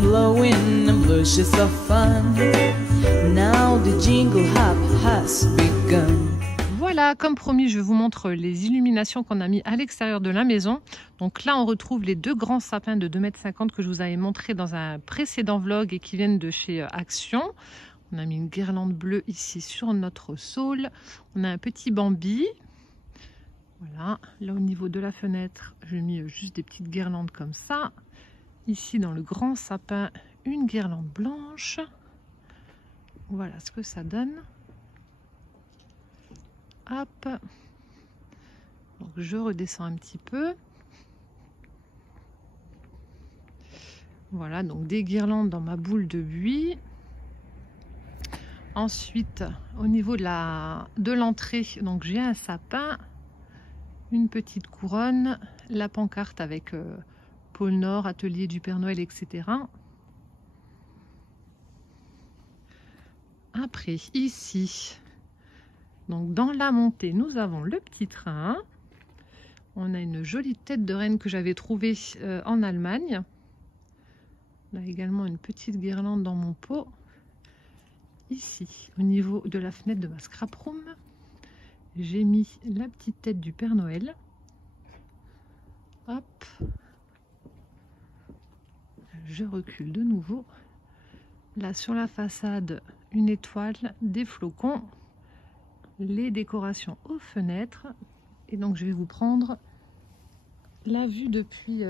and blowing and bushes of fun. Now the jingle hop has begun. Voilà, comme promis, je vous montre les illuminations qu'on a mis à l'extérieur de la maison. Donc là, on retrouve les deux grands sapins de 2,50 m que je vous avais montré dans un précédent vlog et qui viennent de chez Action. On a mis une guirlande bleue ici sur notre saule. On a un petit Bambi. Voilà, là au niveau de la fenêtre, j'ai mis juste des petites guirlandes comme ça. Ici, dans le grand sapin, une guirlande blanche. Voilà ce que ça donne. Hop. Donc je redescends un petit peu. Voilà, donc des guirlandes dans ma boule de buis. Ensuite, au niveau de l'entrée, donc j'ai un sapin, une petite couronne, la pancarte avec Pôle Nord, atelier du Père Noël, etc. Après, ici, donc dans la montée, nous avons le petit train. On a une jolie tête de reine que j'avais trouvée en Allemagne. Là également une petite guirlande dans mon pot. Ici, au niveau de la fenêtre de ma scrap room, j'ai mis la petite tête du Père Noël. Hop. Je recule de nouveau. Là sur la façade, une étoile, des flocons, les décorations aux fenêtres. Et donc je vais vous prendre la vue depuis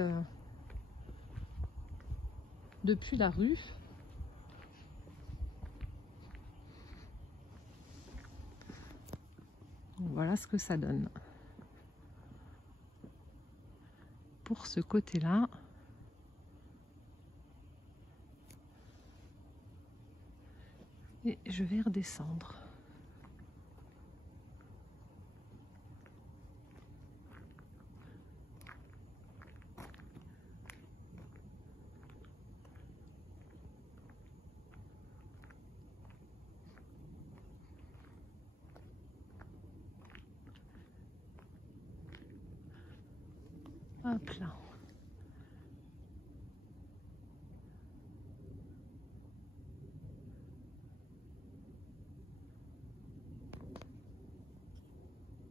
la rue. Voilà ce que ça donne. Pour ce côté-là. Et je vais redescendre. Hop là.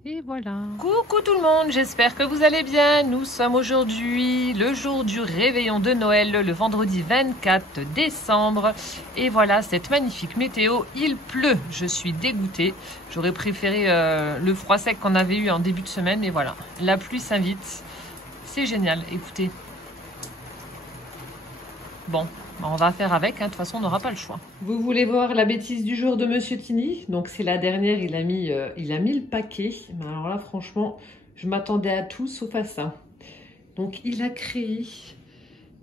Et voilà. Coucou tout le monde, j'espère que vous allez bien. Nous sommes aujourd'hui le jour du réveillon de Noël, le vendredi 24 décembre. Et voilà cette magnifique météo, il pleut. Je suis dégoûtée. J'aurais préféré le froid sec qu'on avait eu en début de semaine. Mais voilà, la pluie s'invite. C'est génial, écoutez. Bon, on va faire avec, hein. De toute façon on n'aura pas le choix. Vous voulez voir la bêtise du jour de Monsieur Tini? Donc c'est la dernière, il a mis le paquet. Mais alors là franchement, je m'attendais à tout sauf à ça. Donc il a créé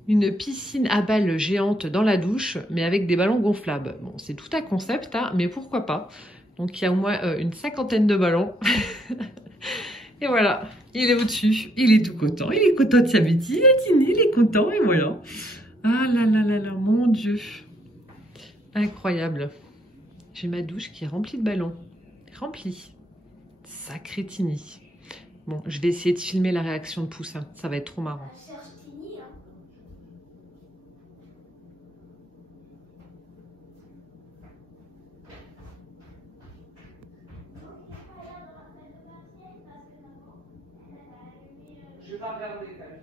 une piscine à balles géante dans la douche, mais avec des ballons gonflables. Bon, c'est tout un concept, hein, mais pourquoi pas. Donc il y a au moins une 50aine de ballons. Et voilà, il est au-dessus, il est tout content. Il est content de sa bêtise, Tini, il est content, et voilà. Ah là là là là, mon Dieu. Incroyable. J'ai ma douche qui est remplie de ballons. Remplie. Sacré Tini. Bon, je vais essayer de filmer la réaction de Poussin. Ça va être trop marrant. Je vais pas regarder quand même.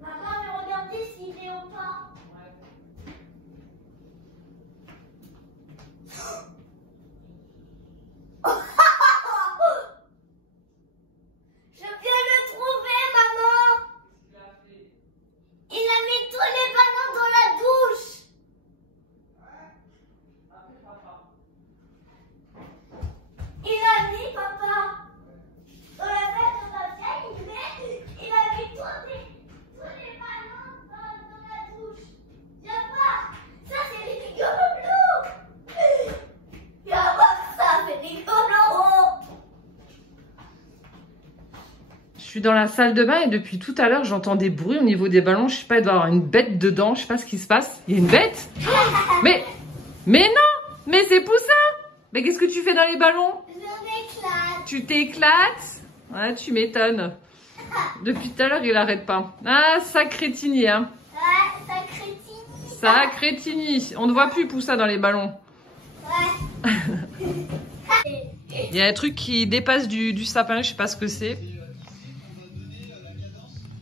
Maman, mais regardez s'il est ou pas. Je viens de le trouver, maman. Il a mis tous les ballons dans la douche. Il a mis, papa. Dans la tête de ma vieille, il a mis tous les ballons dans la douche. suis dans la salle de bain et depuis tout à l'heure, j'entends des bruits au niveau des ballons. Je sais pas, il doit y avoir une bête dedans. Je sais pas ce qui se passe. Il y a une bête? Mais non! Mais c'est Poussin! Mais qu'est-ce que tu fais dans les ballons? Je m'éclate. Tu t'éclates? Ouais, tu m'étonnes. Depuis tout à l'heure, il arrête pas. Ah, ça crétini, hein. Ouais, ça crétine. Ça crétini. On ne voit plus Poussin dans les ballons. Ouais. Il y a un truc qui dépasse du sapin, je sais pas ce que c'est.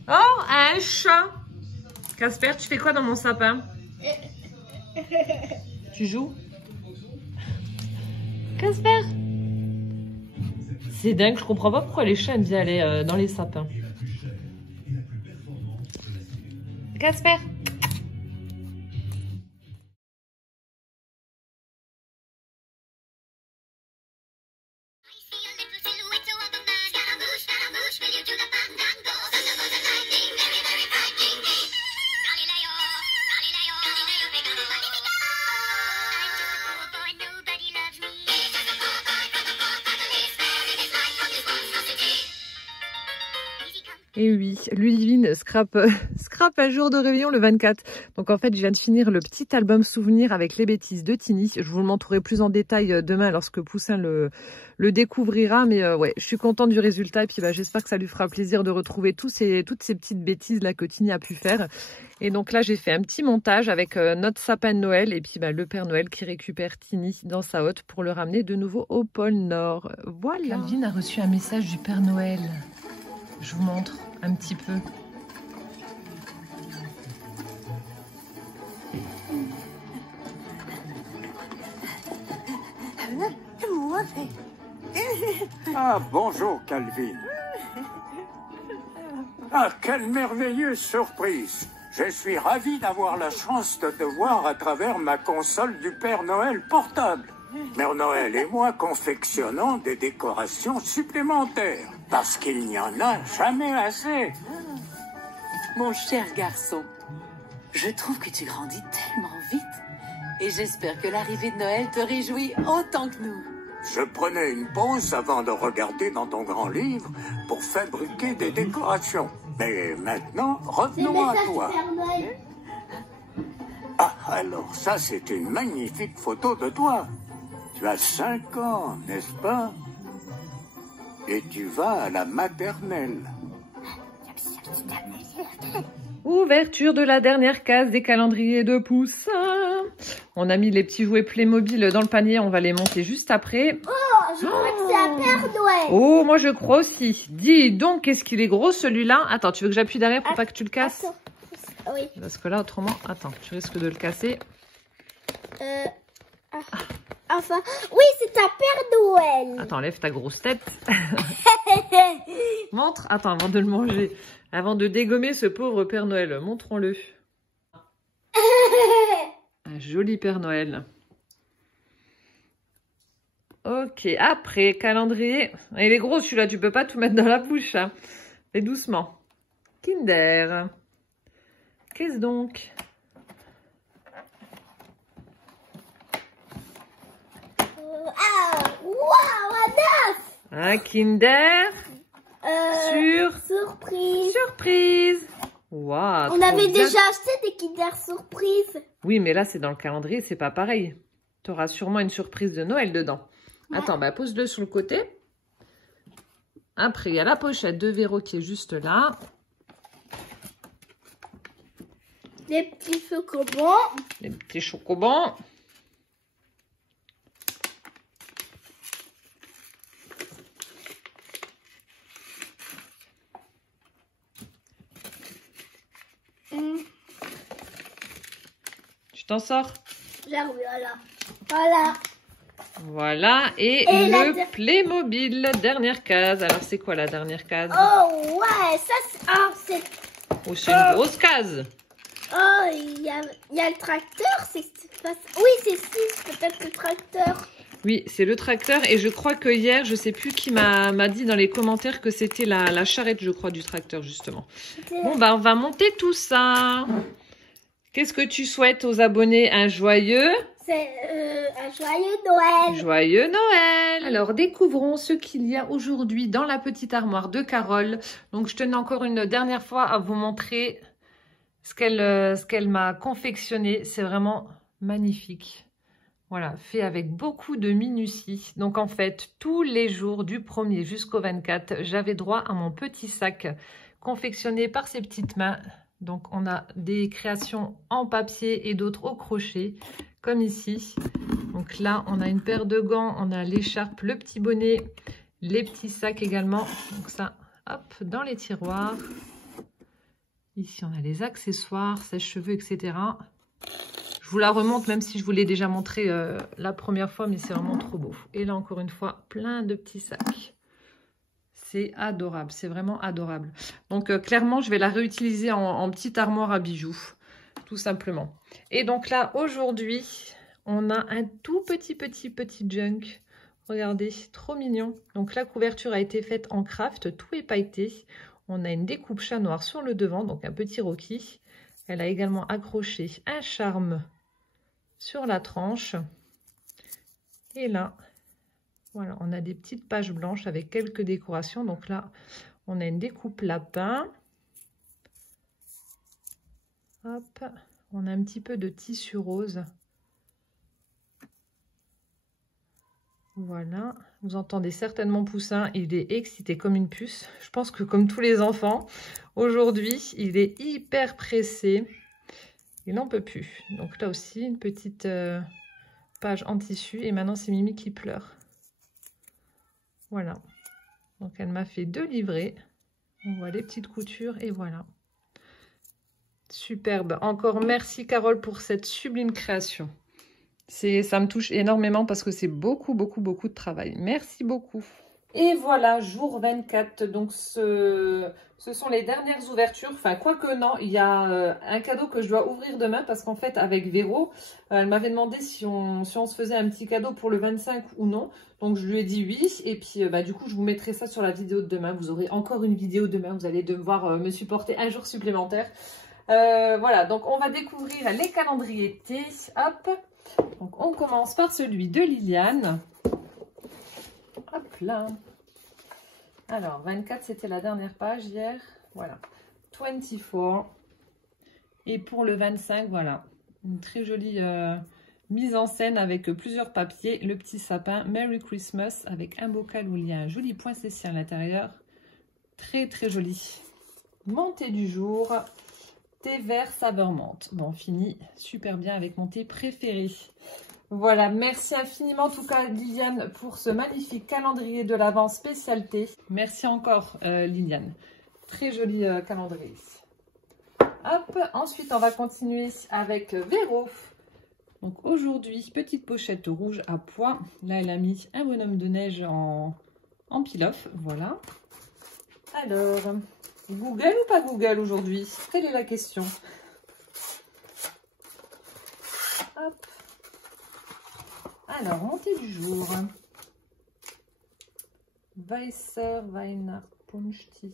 Oh, un chat. Casper, tu fais quoi dans mon sapin? Tu joues? Casper? C'est dingue, je comprends pas pourquoi les chats aiment bien aller dans les sapins. Casper? Et oui, Ludivine scrape un jour de réveillon le 24. Donc en fait, je viens de finir le petit album souvenir avec les bêtises de Tini. Je vous le montrerai plus en détail demain lorsque Poussin le découvrira. Mais ouais, je suis contente du résultat. Et puis bah, j'espère que ça lui fera plaisir de retrouver toutes ces petites bêtises là que Tini a pu faire. Et donc là, j'ai fait un petit montage avec notre sapin de Noël et puis bah, le Père Noël qui récupère Tini dans sa hotte pour le ramener de nouveau au pôle Nord. Voilà. Calvin a reçu un message du Père Noël. Je vous montre un petit peu. Ah, bonjour, Calvin. Ah, quelle merveilleuse surprise. Je suis ravi d'avoir la chance de te voir à travers ma console du Père Noël portable. Mère Noël et moi confectionnons des décorations supplémentaires, parce qu'il n'y en a jamais assez. Mon cher garçon, je trouve que tu grandis tellement vite. Et j'espère que l'arrivée de Noël te réjouit autant que nous. Je prenais une pause avant de regarder dans ton grand livre pour fabriquer des décorations. Mais maintenant, revenons à toi. Ah, alors ça, c'est une magnifique photo de toi. Tu as 5 ans, n'est-ce pas? Et tu vas à la maternelle. Ouverture de la dernière case des calendriers de Poussin. On a mis les petits jouets Playmobil dans le panier, on va les monter juste après. Oh, je crois que c'est un Père Noël. Oh, moi je crois aussi. Dis donc, qu'est-ce qu'il est gros celui-là. Attends, tu veux que j'appuie derrière pour pas que tu le casses? Attends. Oui. Parce que là, autrement, attends, tu risques de le casser. Enfin, oui, c'est un Père Noël. Attends, lève ta grosse tête. Montre. Attends, avant de le manger. Avant de dégommer ce pauvre Père Noël, montrons-le. Un joli Père Noël. Ok, après, calendrier. Il est gros celui-là, tu peux pas tout mettre dans la bouche. Hein. Fais doucement. Kinder. Qu'est-ce donc? Waouh, un œuf. Un Kinder. Surprise. Surprise. Waouh. On avait déjà acheté des Kinder Surprise. Oui, mais là, c'est dans le calendrier, c'est pas pareil. Tu auras sûrement une surprise de Noël dedans. Ouais. Attends, bah pose-le sur le côté. Après, il y a la pochette de Véro qui est juste là. Les petits chocobons. Les petits chocobons. Tu t'en sors? Voilà. Voilà. Voilà. Et le Playmobil, dernière case. Alors, c'est quoi la dernière case? Oh, ouais, ça, c'est... Oh, c'est une grosse case. Oh, il y a le tracteur. Oui, c'est peut-être le tracteur. Oui, c'est le tracteur. Et je crois que hier, je sais plus qui m'a dit dans les commentaires que c'était la charrette, je crois, du tracteur, justement. Bon, bah, on va monter tout ça. Qu'est-ce que tu souhaites aux abonnés? Un joyeux C'est un joyeux Noël. Joyeux Noël! Alors, découvrons ce qu'il y a aujourd'hui dans la petite armoire de Carole. Donc, je tenais encore une dernière fois à vous montrer ce qu'elle m'a confectionné. C'est vraiment magnifique. Voilà, fait avec beaucoup de minutie. Donc, en fait, tous les jours du 1er jusqu'au 24, j'avais droit à mon petit sac confectionné par ses petites mains. Donc, on a des créations en papier et d'autres au crochet, comme ici. Donc là, on a une paire de gants, on a l'écharpe, le petit bonnet, les petits sacs également. Donc ça, hop, dans les tiroirs. Ici, on a les accessoires, sèche-cheveux, etc. Je vous la remonte, même si je vous l'ai déjà montré la première fois, mais c'est vraiment trop beau. Et là, encore une fois, plein de petits sacs. C'est adorable, c'est vraiment adorable. Donc, clairement, je vais la réutiliser en petite armoire à bijoux, tout simplement. Et donc là, aujourd'hui, on a un tout petit junk. Regardez, trop mignon. Donc, la couverture a été faite en craft, tout est pailleté. On a une découpe chat noir sur le devant, donc un petit Rocky. Elle a également accroché un charme sur la tranche. Et là, voilà, on a des petites pages blanches avec quelques décorations. Donc là, on a une découpe lapin. Hop, on a un petit peu de tissu rose. Voilà, vous entendez certainement Poussin, il est excité comme une puce. Je pense que comme tous les enfants, aujourd'hui, il est hyper pressé. Il n'en peut plus. Donc là aussi, une petite page en tissu. Et maintenant, c'est Mimi qui pleure. Voilà. Donc, elle m'a fait 2 livrets. On voit les petites coutures et voilà. Superbe. Encore merci, Carole, pour cette sublime création. Ça me touche énormément parce que c'est beaucoup de travail. Merci beaucoup. Et voilà, jour 24. Donc, ce sont les dernières ouvertures. Enfin, quoique non, il y a un cadeau que je dois ouvrir demain parce qu'en fait, avec Véro, elle m'avait demandé si on se faisait un petit cadeau pour le 25 ou non. Donc, je lui ai dit oui. Et puis, du coup, je vous mettrai ça sur la vidéo de demain. Vous aurez encore une vidéo demain. Vous allez devoir me supporter un jour supplémentaire. Voilà, donc on va découvrir les calendriers T. Hop. Donc, on commence par celui de Liliane. Hop là. Alors, 24, c'était la dernière page hier. Voilà. 24. Et pour le 25, voilà. Une très jolie mise en scène avec plusieurs papiers. Le petit sapin Merry Christmas avec un bocal où il y a un joli poinsettia à l'intérieur. Très joli. Montée du jour. Thé vert saveur menthe. Bon, fini super bien avec mon thé préféré. Voilà, merci infiniment en tout cas Liliane pour ce magnifique calendrier de l'Avent spécial thé. Merci encore Liliane. Très joli calendrier. Hop, ensuite on va continuer avec Véro. Donc aujourd'hui, petite pochette rouge à pois. Là, elle a mis un bonhomme de neige en pile-off. Voilà. Alors, Google ou pas Google aujourd'hui? Quelle est la question? Hop. Alors, montée du jour. Weisser Weihnacht Punch Tea.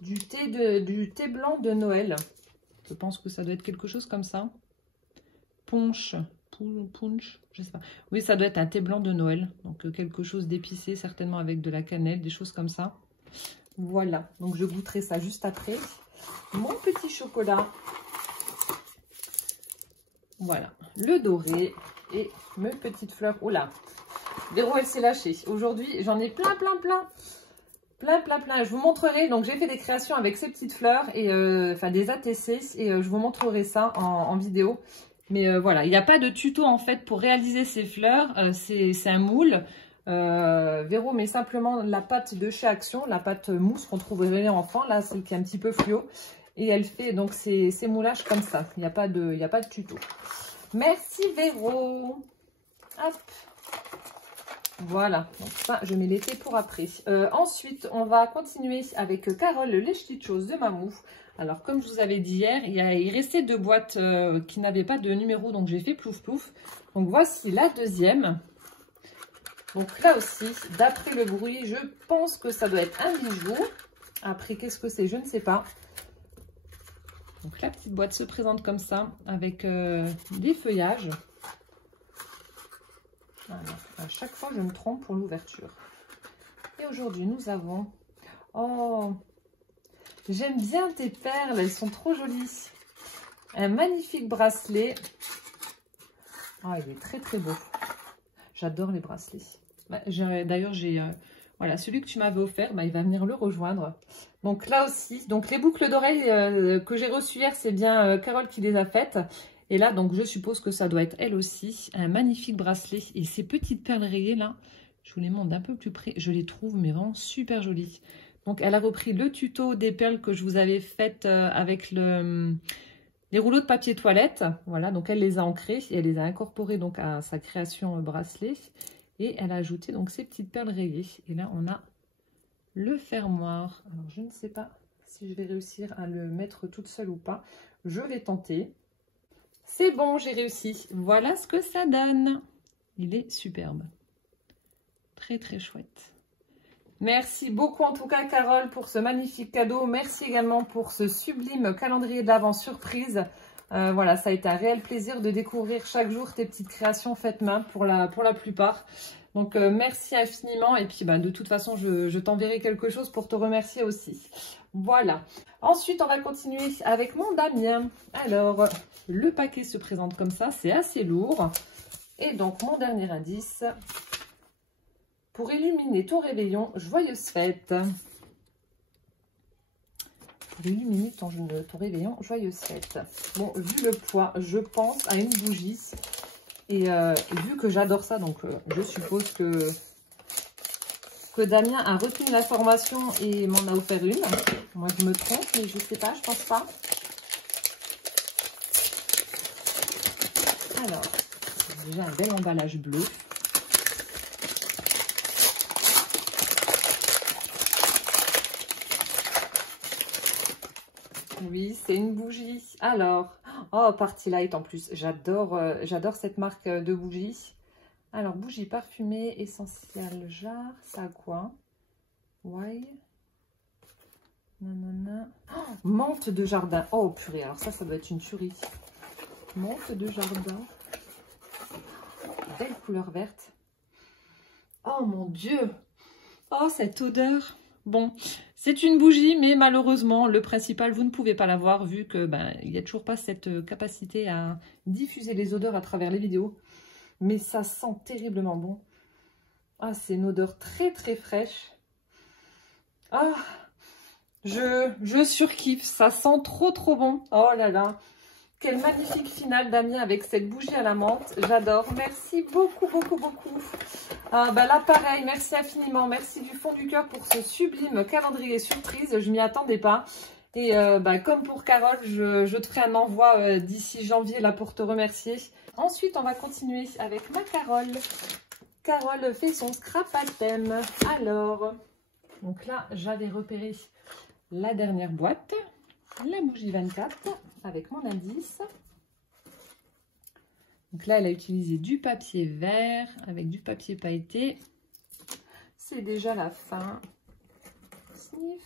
Du thé blanc de Noël. Je pense que ça doit être quelque chose comme ça. Punch, je sais pas. Oui, ça doit être un thé blanc de Noël. Donc, quelque chose d'épicé, certainement avec de la cannelle, des choses comme ça. Voilà. Donc, je goûterai ça juste après. Mon petit chocolat. Voilà. Le doré. Et mes petites fleurs. Oh là, Véro, elle s'est lâchée. Aujourd'hui, j'en ai plein. Je vous montrerai. Donc, j'ai fait des créations avec ces petites fleurs et enfin des ATC et je vous montrerai ça en vidéo. Mais voilà, il n'y a pas de tuto en fait pour réaliser ces fleurs. C'est un moule. Véro met simplement la pâte de chez Action, la pâte mousse qu'on trouve réveillée enfant, là, celle qui est un petit peu fluo. Et elle fait donc ces moulages comme ça. Il n'y a pas de tuto. Merci Véro. Hop. Voilà. Donc ça, je mets l'été pour après. Ensuite, on va continuer avec Carole, les petites choses de Mamou. Alors, comme je vous avais dit hier, il restait 2 boîtes qui n'avaient pas de numéro. Donc, j'ai fait plouf plouf. Donc, voici la deuxième. Donc, là aussi, d'après le bruit, je pense que ça doit être un bijou. Après, qu'est-ce que c'est? Je ne sais pas. Donc la petite boîte se présente comme ça, avec des feuillages. Alors, à chaque fois, je me trompe pour l'ouverture. Et aujourd'hui, nous avons... Oh, j'aime bien tes perles, elles sont trop jolies. Un magnifique bracelet. Oh, il est très très beau. J'adore les bracelets. Bah, d'ailleurs, j'ai... voilà, celui que tu m'avais offert, bah, il va venir le rejoindre. Donc là aussi, donc les boucles d'oreilles que j'ai reçues hier, c'est bien Carole qui les a faites. Et là, donc je suppose que ça doit être elle aussi. Un magnifique bracelet. Et ces petites perles rayées là, je vous les montre d'un peu plus près. Je les trouve mais vraiment super jolies. Donc elle a repris le tuto des perles que je vous avais faites avec les rouleaux de papier toilette. Voilà, donc elle les a ancrées et elle les a incorporées donc à sa création bracelet. Et elle a ajouté donc ces petites perles rayées. Et là, on a le fermoir. Alors, je ne sais pas si je vais réussir à le mettre toute seule ou pas. Je vais tenter. C'est bon, j'ai réussi. Voilà ce que ça donne. Il est superbe. Très, très chouette. Merci beaucoup en tout cas, Carole, pour ce magnifique cadeau. Merci également pour ce sublime calendrier de l'Avent surprise. Voilà, ça a été un réel plaisir de découvrir chaque jour tes petites créations faites main pour la plupart. Donc, merci infiniment. Et puis, de toute façon, je t'enverrai quelque chose pour te remercier aussi. Voilà. Ensuite, on va continuer avec mon Damien. Alors, le paquet se présente comme ça. C'est assez lourd. Et donc, mon dernier indice. Pour illuminer ton réveillon, joyeuse fête. Pour illuminer ton réveillon, joyeuse fête. Bon, vu le poids, je pense à une bougie. Et vu que j'adore ça, donc je suppose que Damien a retenu l'information et m'en a offert une. Moi, je me trompe, mais je sais pas, je pense pas. Alors, déjà un bel emballage bleu. Oui, c'est une bougie. Alors, oh, Party Light en plus. J'adore cette marque de bougies. Alors, bougie parfumée, essentielle jarre. Ça a quoi? Ouais. Nanana. Oh, menthe de jardin. Oh, purée. Alors ça doit être une tuerie. Menthe de jardin. Belle couleur verte. Oh, mon Dieu. Oh, cette odeur. Bon, c'est une bougie, mais malheureusement, le principal, vous ne pouvez pas la voir vu que il n'y a toujours pas cette capacité à diffuser les odeurs à travers les vidéos. Mais ça sent terriblement bon. Ah, c'est une odeur très très fraîche. Ah, je surkiffe. Ça sent trop trop bon. Oh là là. Quel magnifique final, Damien, avec cette bougie à la menthe. J'adore. Merci beaucoup, beaucoup, beaucoup. Là, pareil, merci infiniment. Merci du fond du cœur pour ce sublime calendrier surprise. Je m'y attendais pas. Et comme pour Carole, je te ferai un envoi d'ici janvier là pour te remercier. Ensuite, on va continuer avec ma Carole. Carole fait son scrap à thème. Alors, donc là, j'avais repéré la dernière boîte. La bougie 24 avec mon indice. Donc là, elle a utilisé du papier vert avec du papier pailleté. C'est déjà la fin. Sniff.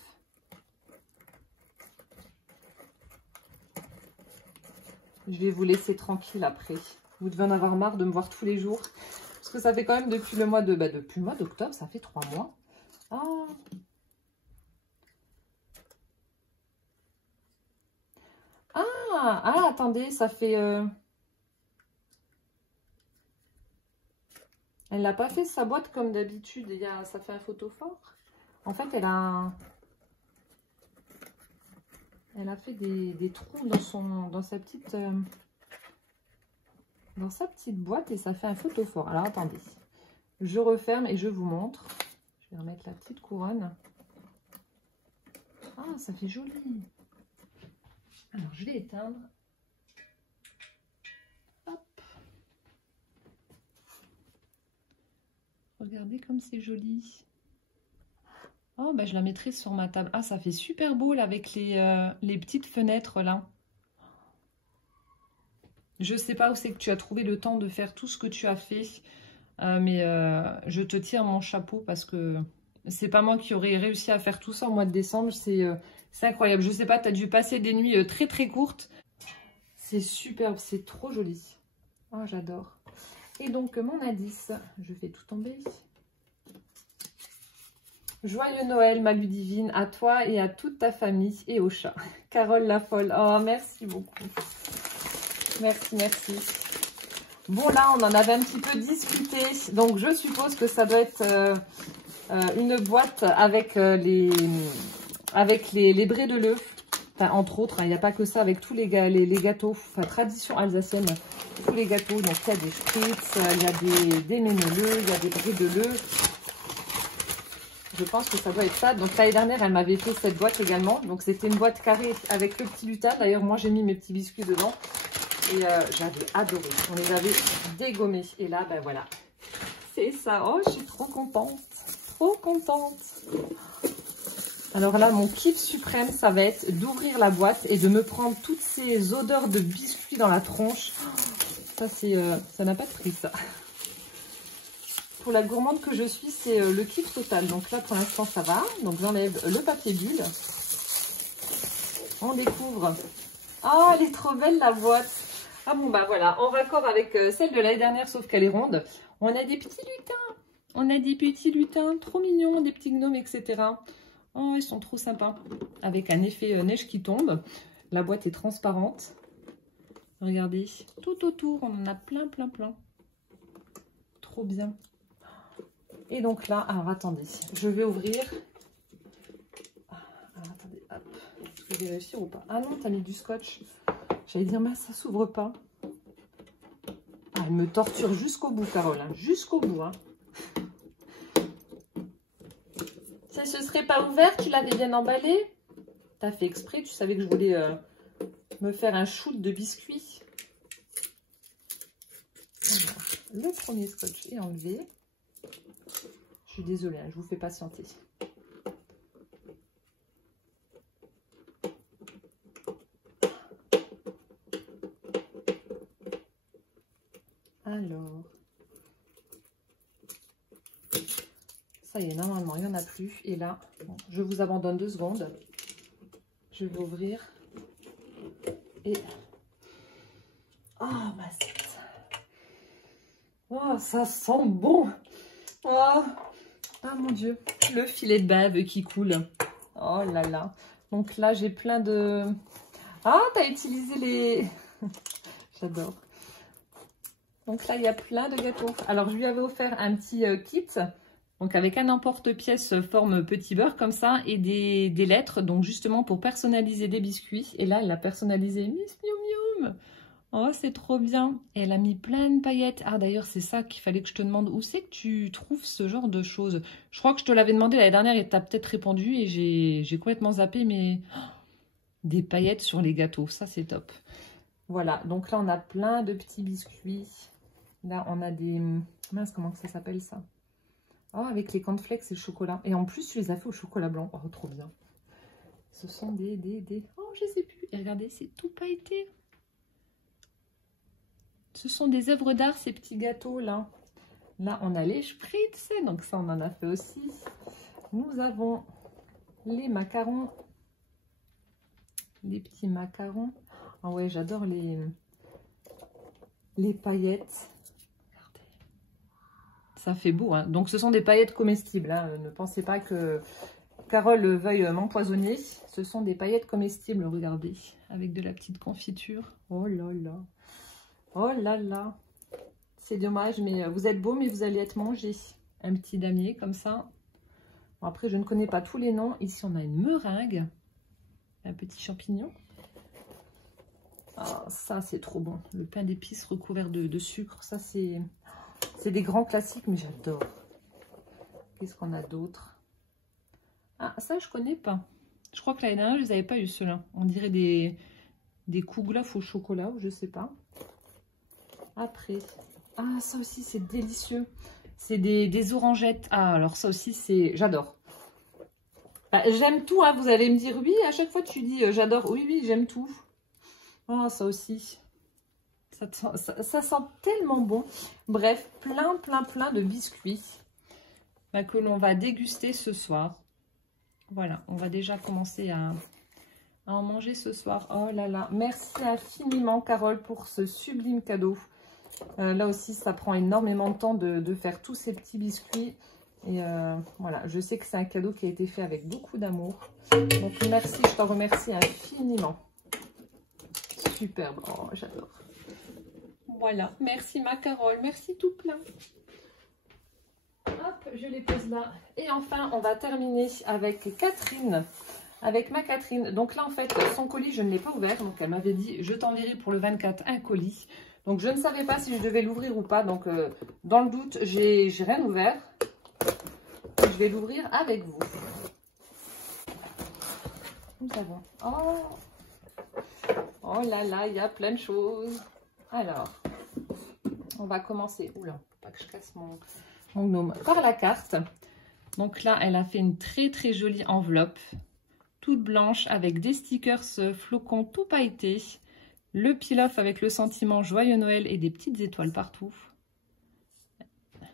Je vais vous laisser tranquille après. Vous devez en avoir marre de me voir tous les jours. Parce que ça fait quand même depuis le mois de... depuis le mois d'octobre, ça fait 3 mois. Oh. Ah, attendez, ça fait... Elle n'a pas fait sa boîte comme d'habitude. Ça fait un photophore. En fait, elle a fait des trous dans sa petite boîte et ça fait un photophore. Alors, attendez. Je referme et je vous montre. Je vais remettre la petite couronne. Ah, ça fait joli. Alors, je vais éteindre. Hop. Regardez comme c'est joli. Oh, je la mettrai sur ma table. Ah, ça fait super beau là avec les petites fenêtres là. Je sais pas où c'est que tu as trouvé le temps de faire tout ce que tu as fait. Mais je te tire mon chapeau parce que c'est pas moi qui aurais réussi à faire tout ça au mois de décembre. C'est C'est incroyable. Je sais pas, tu as dû passer des nuits très très courtes. C'est superbe, c'est trop joli. Oh, j'adore. Et donc, mon indice, je fais tout tomber. Joyeux Noël, ma Ludivine, à toi et à toute ta famille et au chat. Carole la folle. Oh, merci beaucoup. Merci, merci. Bon, là, on en avait un petit peu discuté. Donc, je suppose que ça doit être une boîte avec les braies de l'œuf. Enfin, entre autres, il n'y a pas que ça, avec tous les gâteaux. Enfin, tradition alsacienne. Tous les gâteaux. Donc, il y a des spritz, il y a des méneleux, il y a des braies de l'œuf. Je pense que ça doit être ça. Donc, l'année dernière, elle m'avait fait cette boîte également. Donc, c'était une boîte carrée avec le petit lutin. D'ailleurs, moi, j'ai mis mes petits biscuits dedans. Et j'avais adoré. On les avait dégommés. Et là, ben voilà. C'est ça. Oh, je suis trop contente. Trop contente. Alors là, mon kiff suprême, ça va être d'ouvrir la boîte et de me prendre toutes ces odeurs de biscuits dans la tronche. Ça, ça n'a pas de prix, ça. Pour la gourmande que je suis, c'est le kiff total. Donc là, pour l'instant, ça va. Donc, j'enlève le papier bulle. On découvre. Oh, elle est trop belle, la boîte. Ah bon, bah voilà. En raccord avec celle de l'année dernière, sauf qu'elle est ronde. On a des petits lutins. On a des petits lutins trop mignons, des petits gnomes, etc. Oh, ils sont trop sympas. Avec un effet neige qui tombe. La boîte est transparente. Regardez. Tout autour, on en a plein, plein, plein. Trop bien. Et donc là, alors attendez, je vais ouvrir. Alors attendez, hop. Est-ce que je vais réussir ou pas? Ah non, t'as mis du scotch. J'allais dire, mais ça s'ouvre pas. Ah, elle me torture jusqu'au bout, Carole. Hein, jusqu'au bout. Hein. Si ce serait pas ouvert, tu l'avais bien emballé. T'as fait exprès, tu savais que je voulais me faire un shoot de biscuits. Alors, le premier scotch est enlevé. Je suis désolée, hein, je vous fais patienter. Alors, ça y est, normalement, il n'y en a plus. Et là, bon, je vous abandonne 2 secondes. Je vais ouvrir. Et... oh, ma sette. Oh, ça sent bon. Oh. Ah mon Dieu, le filet de bave qui coule. Oh là là. Donc là, j'ai plein de... ah, t'as utilisé les... j'adore. Donc là, il y a plein de gâteaux. Alors, je lui avais offert un petit kit. Donc, avec un emporte-pièce forme petit beurre comme ça. Et des lettres. Donc, justement, pour personnaliser des biscuits. Et là, elle a personnalisé. Miss Mium Mium. Oh, c'est trop bien. Et elle a mis plein de paillettes. Ah, d'ailleurs, c'est ça qu'il fallait que je te demande. Où c'est que tu trouves ce genre de choses? Je crois que je te l'avais demandé l'année dernière et tu as peut-être répondu. Et j'ai complètement zappé, mais... oh, des paillettes sur les gâteaux. Ça, c'est top. Voilà. Donc là, on a plein de petits biscuits. Là, on a des... mince, comment ça s'appelle, ça? Oh, avec les cornflakes et le chocolat. Et en plus, tu les as fait au chocolat blanc. Oh, trop bien. Ce sont des... oh, je sais plus. Et regardez, c'est tout pailleté. Ce sont des œuvres d'art, ces petits gâteaux-là. Là, on a les spritz, donc ça, on en a fait aussi. Nous avons les macarons. Les petits macarons. Ah ouais, j'adore les paillettes. Regardez. Ça fait beau, hein. Donc, ce sont des paillettes comestibles. Hein. Ne pensez pas que Carole veuille m'empoisonner. Ce sont des paillettes comestibles, regardez. Avec de la petite confiture. Oh là là. Oh là là, c'est dommage, mais vous êtes beau, mais vous allez être mangé. Un petit damier comme ça. Bon, après, je ne connais pas tous les noms. Ici, on a une meringue, un petit champignon. Ah, ça, c'est trop bon. Le pain d'épices recouvert de sucre. Ça, c'est des grands classiques, mais j'adore. Qu'est-ce qu'on a d'autre? Ah, ça, je connais pas. Je crois que l'année dernière, je les avais pas eu, ceux-là. On dirait des kouglof au chocolat, ou je sais pas. Après, ah, ça aussi, c'est délicieux. C'est des orangettes. Ah, alors ça aussi, c'est... j'adore. Bah, j'aime tout, hein. Vous allez me dire, oui, à chaque fois, tu dis, j'adore. Oui, oui, j'aime tout. Ah, ça aussi. Ça sent tellement bon. Bref, plein de biscuits bah, que l'on va déguster ce soir. Voilà, on va déjà commencer à à en manger ce soir. Oh là là, merci infiniment Carole pour ce sublime cadeau. Là aussi, ça prend énormément de temps de faire tous ces petits biscuits. Et voilà, je sais que c'est un cadeau qui a été fait avec beaucoup d'amour. Donc merci, je t'en remercie infiniment. Superbe, oh j'adore. Voilà, merci ma Carole, merci tout plein. Hop, je les pose là. Et enfin, on va terminer avec Catherine. Avec ma Catherine. Donc là, en fait, son colis, je ne l'ai pas ouvert. Donc elle m'avait dit, je t'enverrai pour le 24 un colis. Donc je ne savais pas si je devais l'ouvrir ou pas. Donc dans le doute, j'ai rien ouvert. Je vais l'ouvrir avec vous. Nous avons... Oh là là, il y a plein de choses. Alors, on va commencer. Oula, pas que je casse mon gnome. Par la carte. Donc là, elle a fait une très très jolie enveloppe. Toute blanche avec des stickers flocons tout pailletés. Le peel-off avec le sentiment Joyeux Noël et des petites étoiles partout.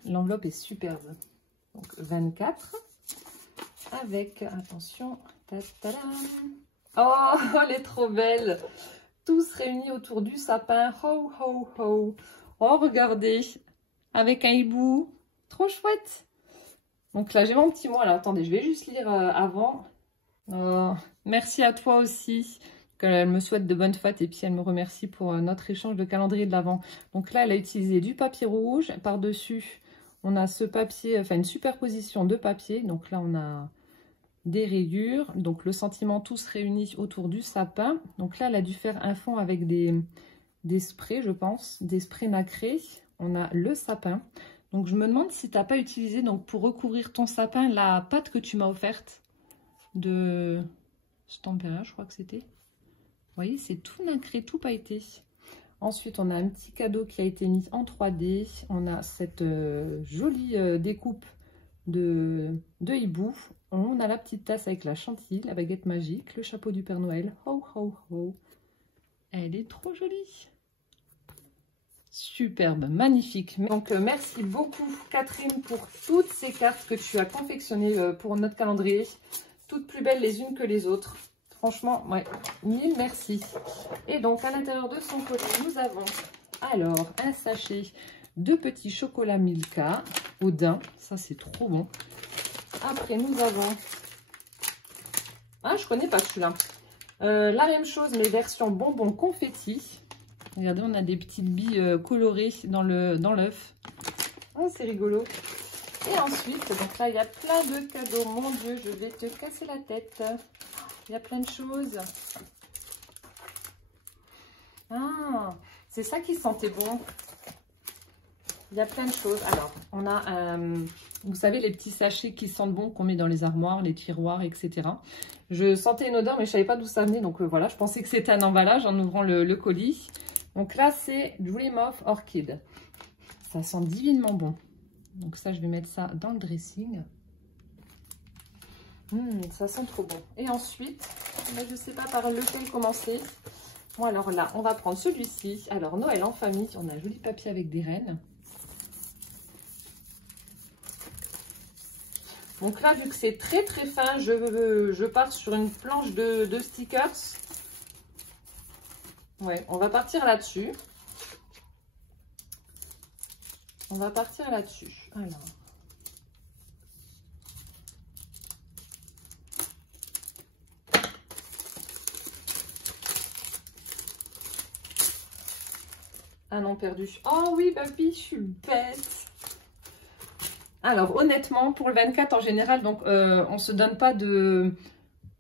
L'enveloppe est superbe. Donc 24 avec, attention, oh, elle est trop belle. Tous réunis autour du sapin. Ho, ho, ho. Oh, regardez, avec un hibou. Trop chouette. Donc là, j'ai mon petit mot. Alors, attendez, je vais juste lire avant. Oh, merci à toi aussi. Elle me souhaite de bonnes fêtes et puis elle me remercie pour notre échange de calendrier de l'Avent. Donc là, elle a utilisé du papier rouge. Par-dessus, on a ce papier, enfin une superposition de papier. Donc là, on a des rayures. Donc le sentiment tous réunis autour du sapin. Donc là, elle a dû faire un fond avec des sprays, je pense. Des sprays nacrés. On a le sapin. Donc je me demande si tu n'as pas utilisé, donc pour recouvrir ton sapin, la pâte que tu m'as offerte de Stampéra, je crois que c'était. Vous voyez, c'est tout nacré, tout pailleté. Ensuite, on a un petit cadeau qui a été mis en 3D. On a cette jolie découpe de hibou. On a la petite tasse avec la chantilly, la baguette magique, le chapeau du Père Noël. Ho, ho, ho. Elle est trop jolie. Superbe, magnifique. Donc, merci beaucoup, Catherine, pour toutes ces cartes que tu as confectionnées pour notre calendrier. Toutes plus belles les unes que les autres. Franchement, ouais, mille merci. Et donc, à l'intérieur de son colis, nous avons alors un sachet de petits chocolats Milka au daim. Ça, c'est trop bon. Après, nous avons... Ah, je connais pas celui-là. La même chose, mais version bonbons confetti. Regardez, on a des petites billes colorées dans l'œuf. Oh, c'est rigolo. Et ensuite, donc là, il y a plein de cadeaux. Mon Dieu, je vais te casser la tête. Il y a plein de choses. Ah, c'est ça qui sentait bon. Il y a plein de choses. Alors, on a, vous savez, les petits sachets qui sentent bon qu'on met dans les armoires, les tiroirs, etc. Je sentais une odeur, mais je ne savais pas d'où ça venait. Donc voilà, je pensais que c'était un emballage en ouvrant le colis. Donc là, c'est Dream of Orchid. Ça sent divinement bon. Donc ça, je vais mettre ça dans le dressing. Ça sent trop bon. Et ensuite, mais je ne sais pas par lequel commencer. Bon, alors là, on va prendre celui-ci. Alors, Noël en famille. On a un joli papier avec des rennes. Donc là, vu que c'est très très fin, je pars sur une planche de stickers. Ouais, on va partir là-dessus. On va partir là-dessus. Alors. Ah non, perdu. Oh oui, papy, je suis bête. Alors, honnêtement, pour le 24 en général, donc on ne se donne pas de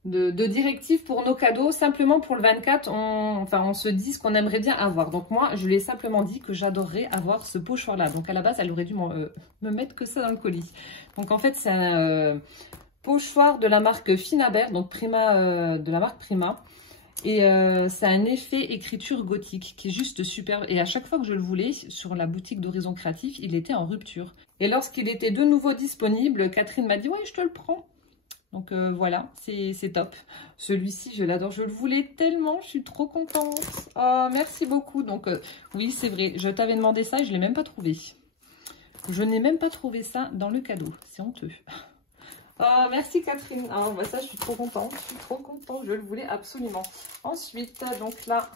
directives pour nos cadeaux. Simplement pour le 24, on se dit ce qu'on aimerait bien avoir. Donc moi, je lui ai simplement dit que j'adorerais avoir ce pochoir-là. Donc à la base, elle aurait dû me mettre que ça dans le colis. Donc en fait, c'est un pochoir de la marque Finabert, donc Prima, de la marque Prima. Et c'est un effet écriture gothique qui est juste superbe. Et à chaque fois que je le voulais, sur la boutique d'Horizon Créatif, il était en rupture. Et lorsqu'il était de nouveau disponible, Catherine m'a dit « Ouais, je te le prends ». Donc voilà, c'est top. Celui-ci, je l'adore. Je le voulais tellement, je suis trop contente. Oh, merci beaucoup. Donc oui, c'est vrai, je t'avais demandé ça et je ne l'ai même pas trouvé. Je n'ai même pas trouvé ça dans le cadeau. C'est honteux. Oh, merci Catherine. Ah, bah ça, je suis trop contente. Je suis trop contente. Je le voulais absolument. Ensuite, donc là...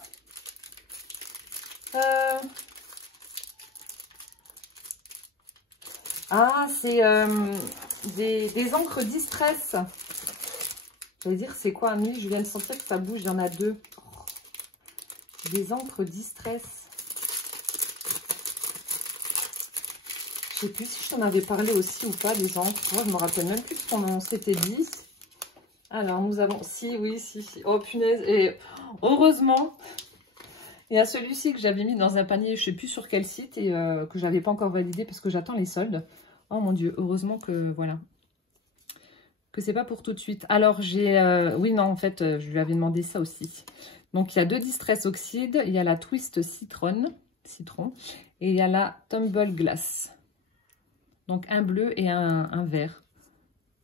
Ah, c'est des encres Distress. J'allais dire, c'est quoi, Amélie? Je viens de sentir que ça bouge. Il y en a 2. Oh, des encres Distress. Je sais plus si je t'en avais parlé aussi ou pas, des encres. Moi, je me rappelle même plus ce qu'on s'était dit. Alors, nous avons... Si, oui, si. Oh, punaise. Et heureusement, il y a celui-ci que j'avais mis dans un panier, je sais plus sur quel site, et que je n'avais pas encore validé parce que j'attends les soldes. Oh mon Dieu, heureusement que, voilà, que c'est pas pour tout de suite. Alors, j'ai... oui, non, en fait, je lui avais demandé ça aussi. Donc, il y a 2 Distress Oxide. Il y a la Twist Citron, et il y a la Tumble Glass. Donc, un bleu et un vert.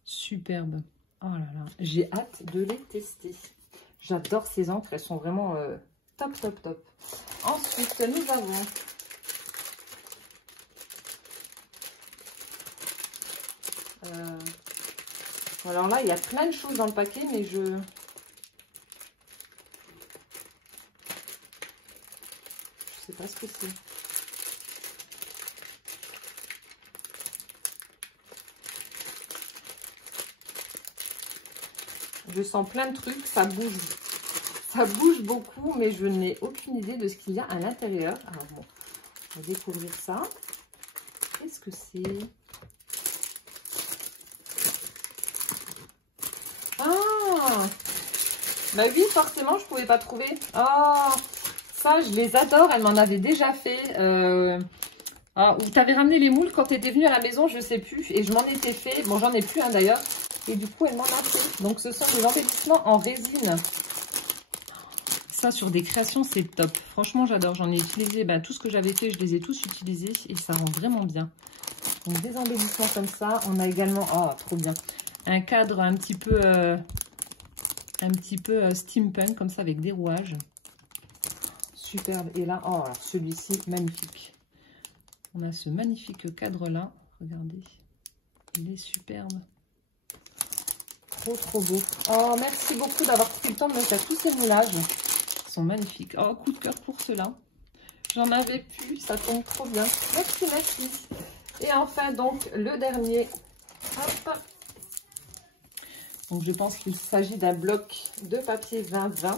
Superbe. Oh là là, j'ai hâte de les tester. J'adore ces encres, elles sont vraiment top, top, top. Ensuite, nous avons... alors là, il y a plein de choses dans le paquet, mais je sais pas ce que c'est. Je sens plein de trucs, ça bouge beaucoup, mais je n'ai aucune idée de ce qu'il y a à l'intérieur. Alors bon, on va découvrir ça. Qu'est-ce que c'est? Ah, bah oui, forcément, je pouvais pas trouver. Oh, ça, je les adore. Elle m'en avait déjà fait. Ah, ou t'avais ramené les moules quand tu étais venue à la maison, je sais plus. Et je m'en étais fait. Bon, j'en ai plus un d'ailleurs. Et du coup, elle m'en a fait. Donc, ce sont des embellissements en résine. Ça, sur des créations, c'est top. Franchement, j'adore. J'en ai utilisé, bah, tout ce que j'avais fait, je les ai tous utilisés. Et ça rend vraiment bien. Donc, des embellissements comme ça. On a également, oh, trop bien, un cadre un petit peu steampunk, comme ça, avec des rouages. Superbe. Et là, oh, celui-ci, magnifique. On a ce magnifique cadre-là. Regardez. Il est superbe. Trop beau. Oh, merci beaucoup d'avoir pris le temps de me faire tous ces moulages. Ils sont magnifiques. Oh, coup de cœur pour ceux-là. J'en avais plus, ça tombe trop bien. Merci, merci. Et enfin, donc, le dernier. Hop. Donc, je pense qu'il s'agit d'un bloc de papier 20-20.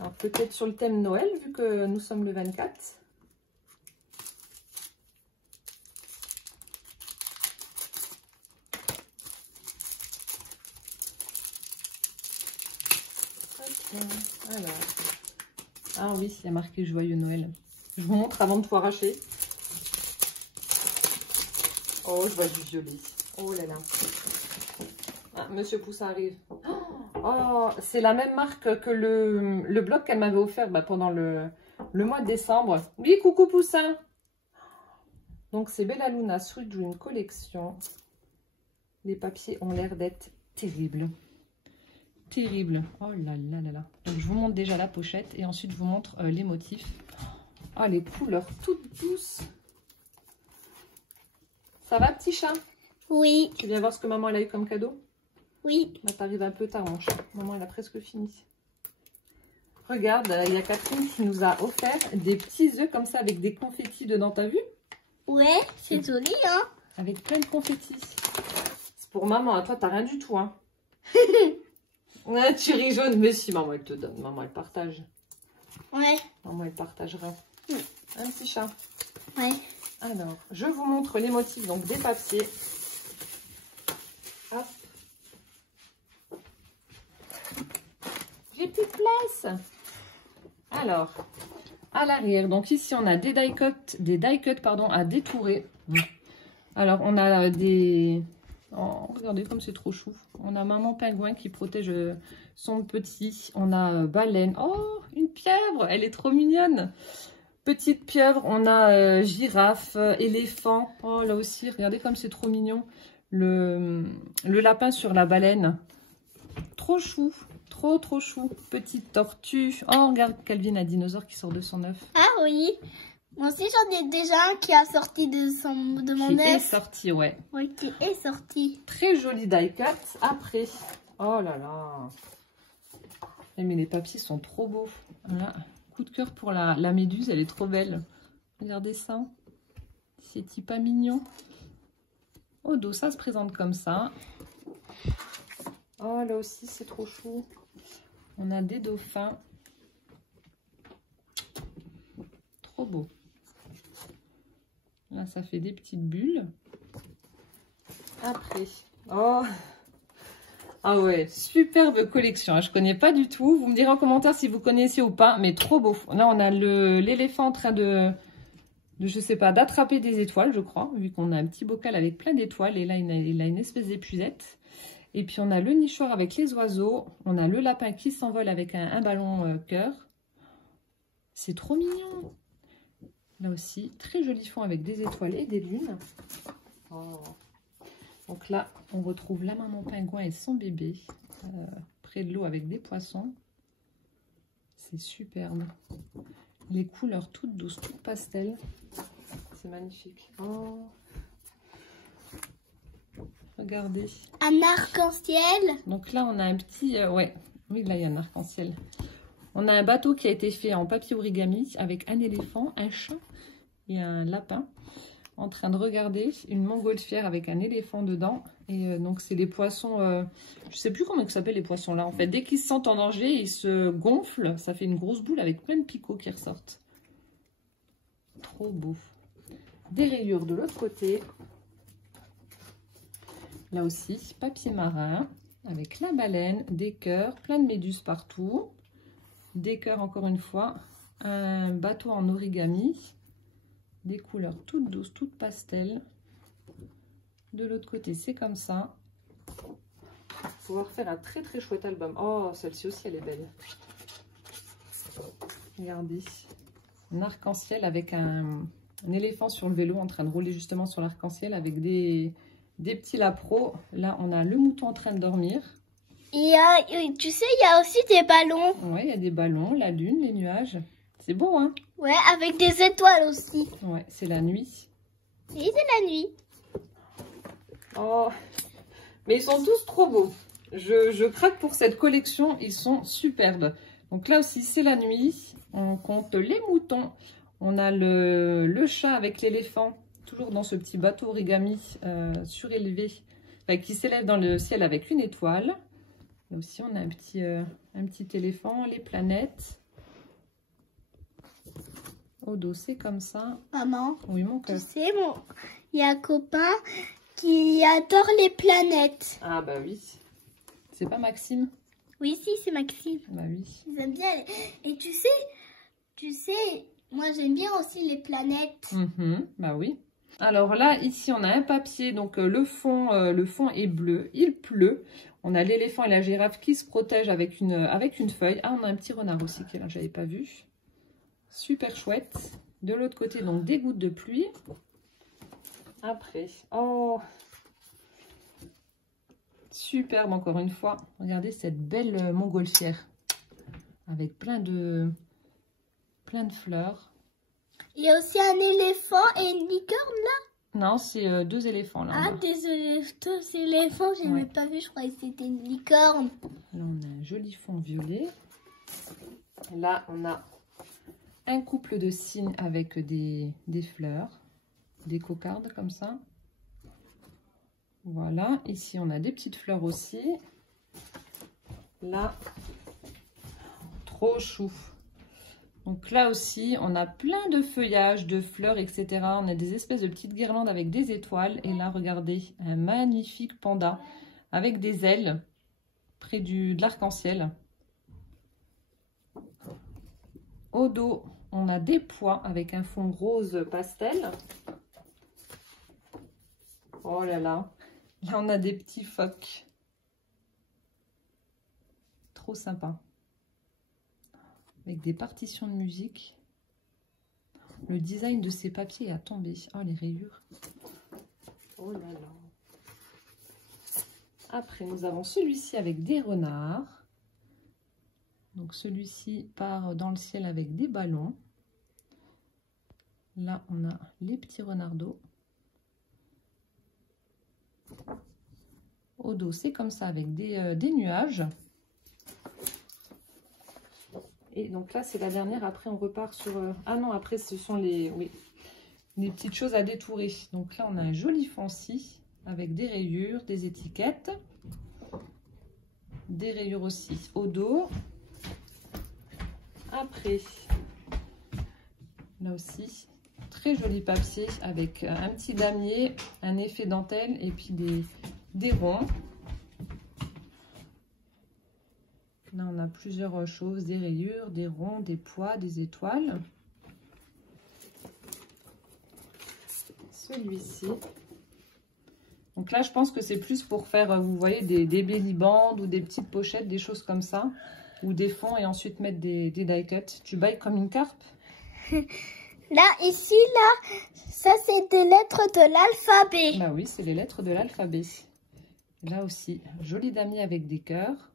Alors, peut-être sur le thème Noël, vu que nous sommes le 24. Alors, ah oui, il y a marqué Joyeux Noël. Je vous montre avant de tout arracher. Oh, je vois du violet. Oh là là. Ah, Monsieur Poussin arrive. Oh, c'est la même marque que le bloc qu'elle m'avait offert pendant le mois de décembre. Oui, coucou Poussin. Donc, c'est Bella Luna Sweet Dream Collection. Les papiers ont l'air d'être terribles. Terrible. Oh là là là là. Donc, je vous montre déjà la pochette et ensuite, je vous montre les motifs. Oh, les couleurs toutes douces. Ça va, petit chat? Oui. Tu viens voir ce que maman elle a eu comme cadeau? Oui. Bah, t'arrives un peu tard, mon chat. Maman, elle a presque fini. Regarde, il y a Catherine qui nous a offert des petits œufs comme ça avec des confettis dedans. T'as vu? Ouais, c'est joli, hein? Avec plein de confettis. C'est pour maman. À toi, t'as rien du tout, hein? Ouais, tu ris jaune. Mais si, maman, elle te donne. Maman, elle partage. Ouais. Maman, elle partagera. Un petit chat. Ouais. Alors, je vous montre les motifs donc des papiers. Hop. J'ai plus de place. Alors, à l'arrière, donc ici on a des die cut à détourer. Alors, on a des... Oh, regardez comme c'est trop chou. On a maman pingouin qui protège son petit. On a baleine. Oh, une pieuvre. Elle est trop mignonne. Petite pieuvre. On a girafe, éléphant. Oh, là aussi, regardez comme c'est trop mignon. Le lapin sur la baleine. Trop chou. Trop chou. Petite tortue. Oh, regarde, Calvin, un dinosaure qui sort de son œuf. Ah oui. Moi aussi, j'en ai déjà un qui a sorti de mon Qui est œuf. sorti, ouais. Oui, qui est sorti. Très joli die-cut. Après, oh là là. Eh, mais les papiers sont trop beaux. Là, coup de cœur pour la méduse, elle est trop belle. Regardez ça. C'est pas mignon. Au dos, ça se présente comme ça. Oh, là aussi, c'est trop chou. On a des dauphins. Trop beau. Là, ça fait des petites bulles. Après, oh, ah ouais, superbe collection. Je connais pas du tout. Vous me direz en commentaire si vous connaissez ou pas, mais trop beau. Là, on a l'éléphant en train de je sais pas, d'attraper des étoiles, je crois, vu qu'on a un petit bocal avec plein d'étoiles. Et là, il a une espèce d'épuisette. Et puis, on a le nichoir avec les oiseaux. On a le lapin qui s'envole avec un ballon cœur. C'est trop mignon. Là aussi, très joli fond avec des étoiles et des lunes. Oh. Donc là, on retrouve la maman pingouin et son bébé près de l'eau avec des poissons. C'est superbe. Les couleurs toutes douces, toutes pastel. C'est magnifique. Oh. Regardez. Un arc-en-ciel. Donc là, on a un petit... ouais, oui, là, il y a un arc-en-ciel. On a un bateau qui a été fait en papier origami avec un éléphant, un chat et un lapin. En train de regarder une montgolfière avec un éléphant dedans. Et donc, c'est les poissons... je sais plus comment ils s'appellent les poissons là. En fait, dès qu'ils se sentent en danger, ils se gonflent. Ça fait une grosse boule avec plein de picots qui ressortent. Trop beau. Des rayures de l'autre côté. Là aussi, papier marin avec la baleine, des cœurs, plein de méduses partout. Des cœurs encore une fois. Un bateau en origami. Des couleurs toutes douces, toutes pastel. De l'autre côté, c'est comme ça. Pouvoir faire un très très chouette album. Oh, celle-ci aussi, elle est belle. Regardez. Un arc-en-ciel avec un éléphant sur le vélo en train de rouler justement sur l'arc-en-ciel avec des petits lapros. Là, on a le mouton en train de dormir. Tu sais, il y a aussi des ballons. Ouais, il y a des ballons, la lune, les nuages. C'est beau, hein? Ouais, avec des étoiles aussi. Ouais, c'est la nuit. Oui, c'est la nuit. Oh, mais ils sont tous trop beaux. Je craque pour cette collection, ils sont superbes. Donc là aussi, c'est la nuit. On compte les moutons. On a le chat avec l'éléphant, toujours dans ce petit bateau origami surélevé, enfin, qui s'élève dans le ciel avec une étoile. Là aussi, on a un petit éléphant, les planètes. Au dos, c'est comme ça. Maman, oui, mon cœur. Tu sais, il y a un copain qui adore les planètes. Ah bah oui. C'est pas Maxime? Oui, si, c'est Maxime. Bah oui. Ils aiment bien. Et tu sais, moi j'aime bien aussi les planètes. Bah oui. Alors là, ici, on a un papier. Donc le fond est bleu. Il pleut. On a l'éléphant et la girafe qui se protègent avec une feuille. Ah, on a un petit renard aussi qui est là, j'avais pas vu. Super chouette. De l'autre côté, donc des gouttes de pluie. Après, oh, superbe encore une fois. Regardez cette belle montgolfière avec plein de fleurs. Il y a aussi un éléphant et une licorne là? Non, c'est deux éléphants là. Ah, désolé, deux éléphants, je n'avais pas vu, je croyais que c'était une licorne. Là, on a un joli fond violet. Là, on a un couple de cygnes avec des fleurs, des cocardes comme ça. Voilà, ici on a des petites fleurs aussi. Là, trop chou. Donc là aussi, on a plein de feuillages, de fleurs, etc. On a des espèces de petites guirlandes avec des étoiles. Et là, regardez, un magnifique panda avec des ailes près de l'arc-en-ciel. Au dos, on a des pois avec un fond rose pastel. Oh là là. Là, on a des petits phoques. Trop sympa. Avec des partitions de musique. Le design de ces papiers a tombé. Oh, les rayures. Oh là là. Après, nous avons celui-ci avec des renards. Donc, celui-ci part dans le ciel avec des ballons. Là, on a les petits renardeaux. Au dos, c'est comme ça avec des nuages. Et donc là, c'est la dernière. Après, on repart sur... Ah non, après, ce sont les petites choses à détourer. Donc là, on a un joli fancy avec des rayures, des étiquettes. Des rayures aussi au dos. Après, là aussi, très joli papier avec un petit damier, un effet dentelle et puis des ronds. Là, on a plusieurs choses, des rayures, des ronds, des pois, des étoiles. Celui-ci. Donc là, je pense que c'est plus pour faire, vous voyez, des belly bands ou des petites pochettes, des choses comme ça. Ou des fonds et ensuite mettre des die cuts. Tu bailles comme une carpe? Là, ici, là, ça c'est des lettres de l'alphabet. Bah oui, c'est les lettres de l'alphabet. Là aussi, joli damier avec des cœurs.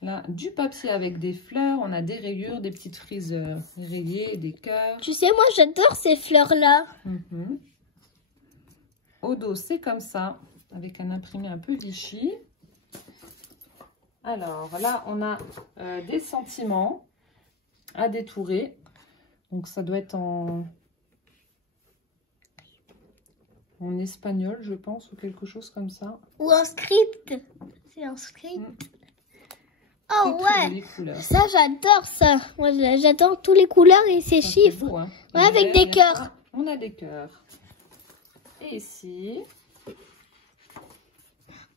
Là, du papier avec des fleurs. On a des rayures, des petites frises rayées, des cœurs. Tu sais, moi j'adore ces fleurs-là. Au dos, c'est comme ça, avec un imprimé un peu Vichy. Alors là, on a des sentiments à détourer. Donc ça doit être en espagnol, je pense, ou quelque chose comme ça. Ou en script. C'est en script. Oh ouais, ça j'adore ça. Moi j'adore tous les couleurs et ces chiffres. Beau, hein. Ouais, avec des cœurs. On a des cœurs. Et ici.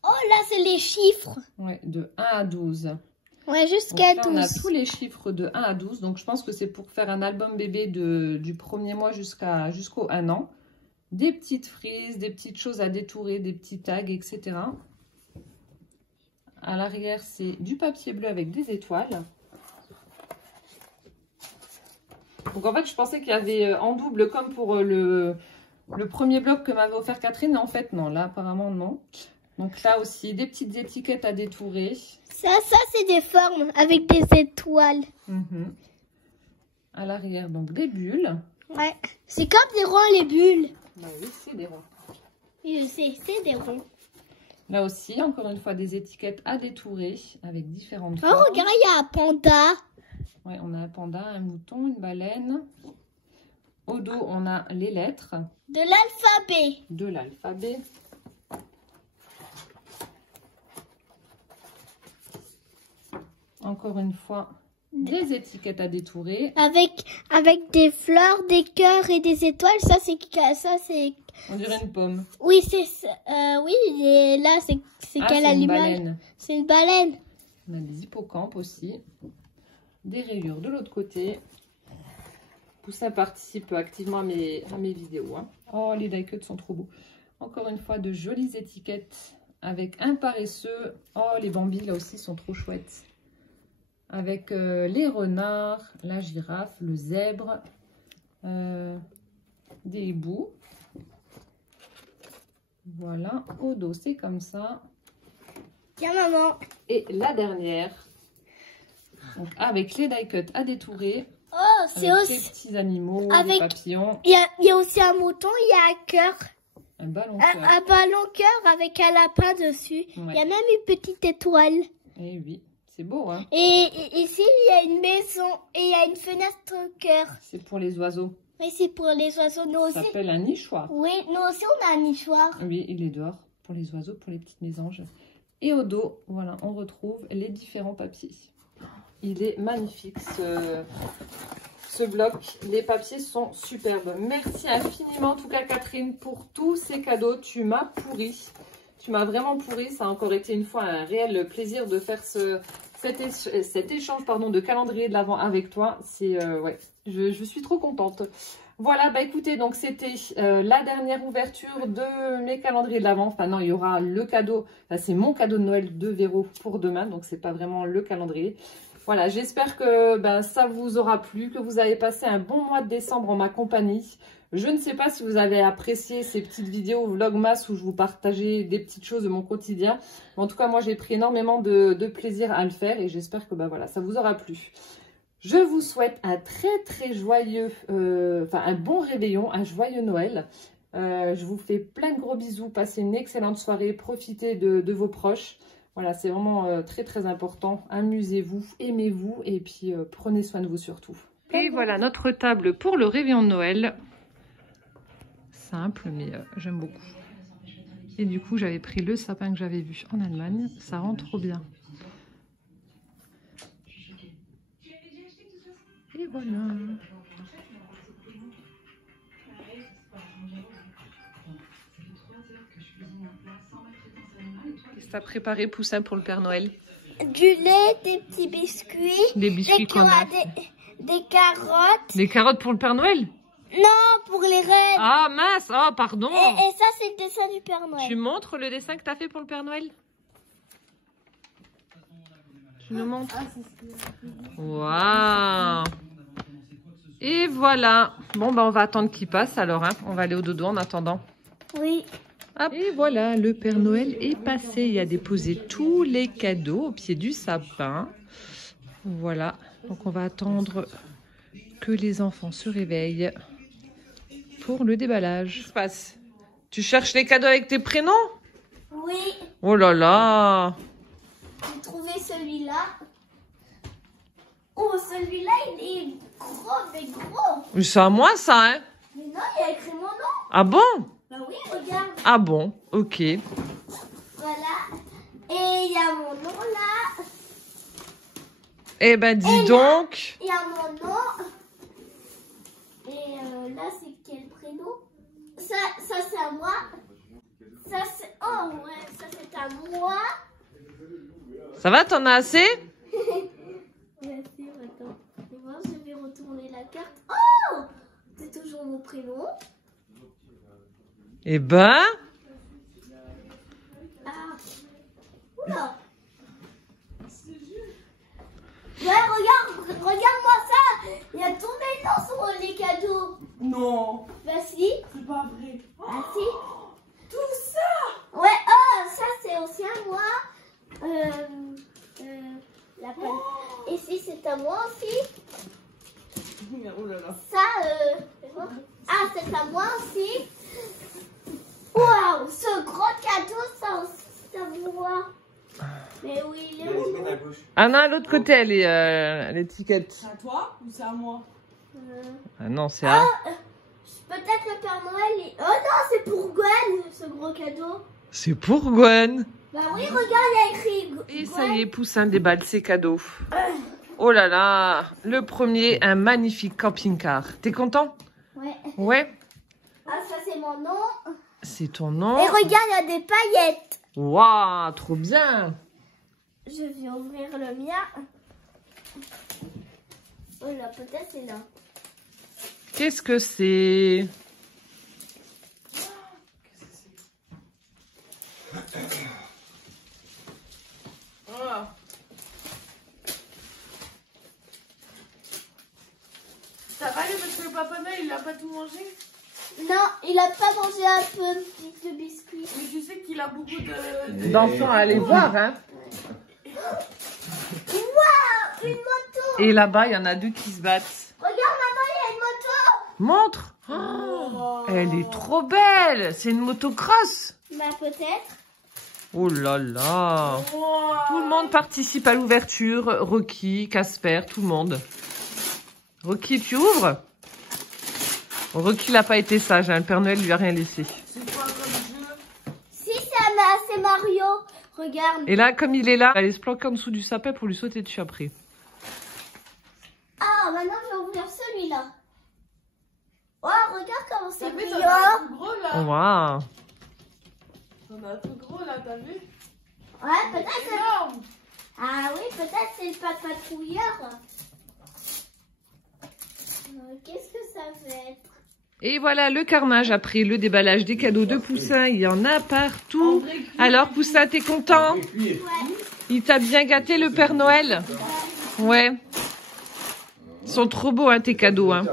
Oh là, c'est les chiffres. Ouais, de 1 à 12. Ouais, jusqu'à 12. On a tous les chiffres de 1 à 12. Donc je pense que c'est pour faire un album bébé du premier mois jusqu'au 1 an. Des petites frises, des petites choses à détourer, des petits tags, etc. À l'arrière, c'est du papier bleu avec des étoiles. Donc en fait, je pensais qu'il y avait en double comme pour le premier bloc que m'avait offert Catherine. Mais en fait, non. Là, apparemment, non. Donc là aussi, des petites étiquettes à détourer. Ça c'est des formes avec des étoiles. À l'arrière, donc des bulles. Ouais. C'est comme des ronds, les bulles. Bah oui, c'est des ronds. Je sais, c'est des ronds. Là aussi, encore une fois, des étiquettes à détourer avec différentes Oh, formes. regarde, il y a un panda. Ouais, on a un panda, un mouton, une baleine. Au dos, on a les lettres. De l'alphabet. De l'alphabet. Encore une fois, des étiquettes à détourer. Avec des fleurs, des cœurs et des étoiles. Ça, c'est... On dirait une pomme. Oui, c'est... oui, et là, c'est quel animal? C'est une baleine. On a des hippocampes aussi. Des rayures de l'autre côté. Poussin participe activement à mes vidéos. Hein. Oh, les die cuts sont trop beaux. Encore une fois, de jolies étiquettes avec un paresseux. Oh, les bambis, là aussi, sont trop chouettes. Avec les renards, la girafe, le zèbre, des hiboux. Voilà, au dos, c'est comme ça. Tiens, maman. Et la dernière, donc avec les die cuts à détourer. Oh, c'est aussi... les petits animaux, avec... les papillons. Il y a aussi un mouton, il y a un cœur. Un ballon cœur. Un ballon cœur avec un lapin dessus. Ouais. Il y a même une petite étoile. Eh oui, c'est beau, hein. Et ici, il y a une maison et il y a une fenêtre cœur. C'est pour les oiseaux. Oui, c'est pour les oiseaux. Nous aussi. Ça s'appelle un nichoir. Oui, nous aussi, on a un nichoir. Oui, il est dehors pour les oiseaux, pour les petites mésanges. Et au dos, voilà, on retrouve les différents papiers. Il est magnifique, ce bloc. Les papiers sont superbes. Merci infiniment, en tout cas, Catherine, pour tous ces cadeaux. Tu m'as pourri. Tu m'as vraiment pourri. Ça a encore été une fois un réel plaisir de faire cet échange de calendrier de l'Avent avec toi. C'est ouais, je suis trop contente. Voilà, bah écoutez, donc c'était la dernière ouverture de mes calendriers de l'Avent. Enfin non, il y aura le cadeau. C'est mon cadeau de Noël de Véro pour demain, donc c'est pas vraiment le calendrier. Voilà, j'espère que ça vous aura plu, que vous avez passé un bon mois de décembre en ma compagnie. Je ne sais pas si vous avez apprécié ces petites vidéos vlogmas où je vous partageais des petites choses de mon quotidien. En tout cas, moi, j'ai pris énormément de plaisir à le faire et j'espère que voilà, ça vous aura plu. Je vous souhaite un très joyeux, un bon réveillon, un joyeux Noël. Je vous fais plein de gros bisous, passez une excellente soirée, profitez de vos proches. Voilà, c'est vraiment très important. Amusez-vous, aimez-vous et puis prenez soin de vous surtout. Et voilà notre table pour le réveillon de Noël. Simple, mais j'aime beaucoup. Et du coup, j'avais pris le sapin que j'avais vu en Allemagne. Ça rend trop bien. Et voilà. Qu'est-ce que tu as préparé, Poussin, pour le Père Noël? Du lait, des petits biscuits. Des biscuits qu'on a. Des carottes. Des carottes pour le Père Noël? Non, pour les reines. Ah mince, oh pardon. Et ça, c'est le dessin du Père Noël. Tu montres le dessin que tu as fait pour le Père Noël? Tu nous montres? Waouh. Et voilà. Bon, bah on va attendre qu'il passe alors. Hein. On va aller au dodo en attendant. Oui. Hop. Et voilà, le Père Noël est passé. Il a déposé tous les cadeaux au pied du sapin. Voilà. Donc on va attendre que les enfants se réveillent pour le déballage. Qu'est-ce qui se passe? Tu cherches les cadeaux avec tes prénoms? Oui. Oh là là. J'ai trouvé celui-là. Oh, celui-là, il est gros, mais gros. C'est à moi ça, hein? Mais non, il y a écrit mon nom. Ah bon? Bah oui, regarde. Ah bon, ok. Voilà. Et il y a mon nom là. Eh ben dis donc. Il y a mon nom. Et là, c'est quel prénom? Ça c'est à moi. Ça, c'est... Oh, ouais, ça, c'est à moi. Ça va, t'en as assez? Bien sûr, attends. Et moi, je vais retourner la carte. Oh! C'est toujours mon prénom. Eh ben... Ah. Oula. Ouais, regarde-moi ça. Il y a tous mes noms sur les cadeaux. Non. Bah si. C'est pas vrai. Ah si. Tout ça. Ouais, oh, ça c'est aussi à moi. La peine. Et si c'est à moi aussi. Oh là là. Ça, ah, c'est à moi aussi. Waouh, ce gros cadeau, ça aussi, c'est à moi. Mais oui, il est où? Ah non, à l'autre côté, elle est l'étiquette. C'est à toi ou c'est à moi? Ah non, c'est à... Peut-être le Père Noël. Oh non, c'est pour Gwen, ce gros cadeau. C'est pour Gwen. Bah oui, regarde, il y a écrit Gwen. Et ça y est, Poussin déballe ses cadeaux. Oh là là, le premier, un magnifique camping-car. T'es content? Ouais. Ouais. Ah, ça c'est mon nom. C'est ton nom. Et regarde, il y a des paillettes. Waouh, trop bien. Je vais ouvrir le mien. Oh là, peut-être c'est là. Qu'est-ce que c'est? Voilà. Ça va aller parce que le Papa Noël il a pas tout mangé? Non, il a pas mangé un peu de biscuits. Mais tu sais qu'il a beaucoup de... D'enfants à aller voir, hein. Waouh, une moto. Et là-bas, il y en a deux qui se battent. Regarde, maman, il y a une moto. Montre. Oh, elle est trop belle. C'est une motocross. Bah peut-être. Oh là là. Wow. Tout le monde participe à l'ouverture. Rocky, Casper, tout le monde. Rocky, tu ouvres? Rocky n'a pas été sage, hein. Le Père Noël lui a rien laissé. C'est quoi comme jeu? Si, c'est Mario. Regarde. Et là, comme il est là, il va aller se planquer en dessous du sapin pour lui sauter dessus après. Ah, maintenant je vais ouvrir celui-là. Oh, regarde comment c'est T'as vu, brillant. t'en as un tout gros là. Waouh. T'en as un tout gros là, t'as vu? Ouais, peut-être. Énorme. Ah oui, peut-être c'est le patrouilleur. Qu'est-ce que ça va être? Et voilà le carnage après le déballage des cadeaux de Poussin. Il y en a partout. Alors Poussin, t'es content? Ouais. Il t'a bien gâté le Père Noël? Ouais. Ils sont trop beaux, hein, tes cadeaux. Hein.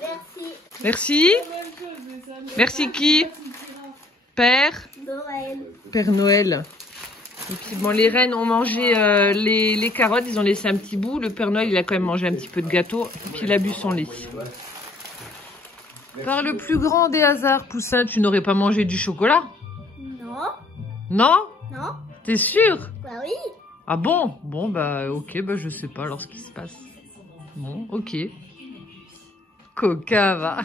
Merci. Merci. Merci qui? Père? Noël. Père Noël. Et puis bon, les reines ont mangé les carottes, ils ont laissé un petit bout. Le Père Noël, il a quand même mangé un petit peu de gâteau. Et puis il a bu son lait. Par le plus grand des hasards, Poussin, tu n'aurais pas mangé du chocolat? Non. Non? Non. T'es sûr? Bah oui. Ah bon? Bon, bah ok, bah je sais pas alors ce qui se passe. Bon, ok. Coca, va.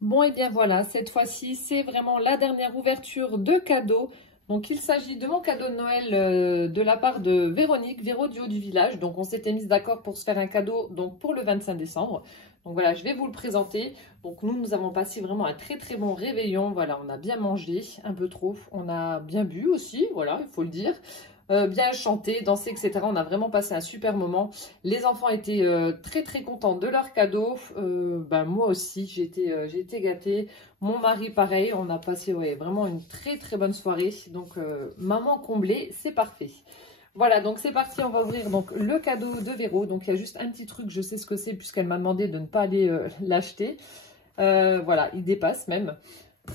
Bon, et bien voilà, cette fois-ci, c'est vraiment la dernière ouverture de cadeaux. Donc, il s'agit de mon cadeau de Noël de la part de Véronique, Véro du Haut du Village. Donc, on s'était mis d'accord pour se faire un cadeau donc pour le 25 décembre. Donc, voilà, je vais vous le présenter. Donc, nous avons passé vraiment un très, très bon réveillon. Voilà, on a bien mangé, un peu trop. On a bien bu aussi, voilà, il faut le dire. Bien chanté, dansé, etc. On a vraiment passé un super moment. Les enfants étaient très très contents de leur cadeau. Moi aussi, j'ai été gâtée. Mon mari, pareil. On a passé vraiment une très très bonne soirée. Donc, maman comblée, c'est parfait. Voilà, donc c'est parti. On va ouvrir donc le cadeau de Véro. Donc, il y a juste un petit truc, je sais ce que c'est puisqu'elle m'a demandé de ne pas aller l'acheter. Voilà, il dépasse même.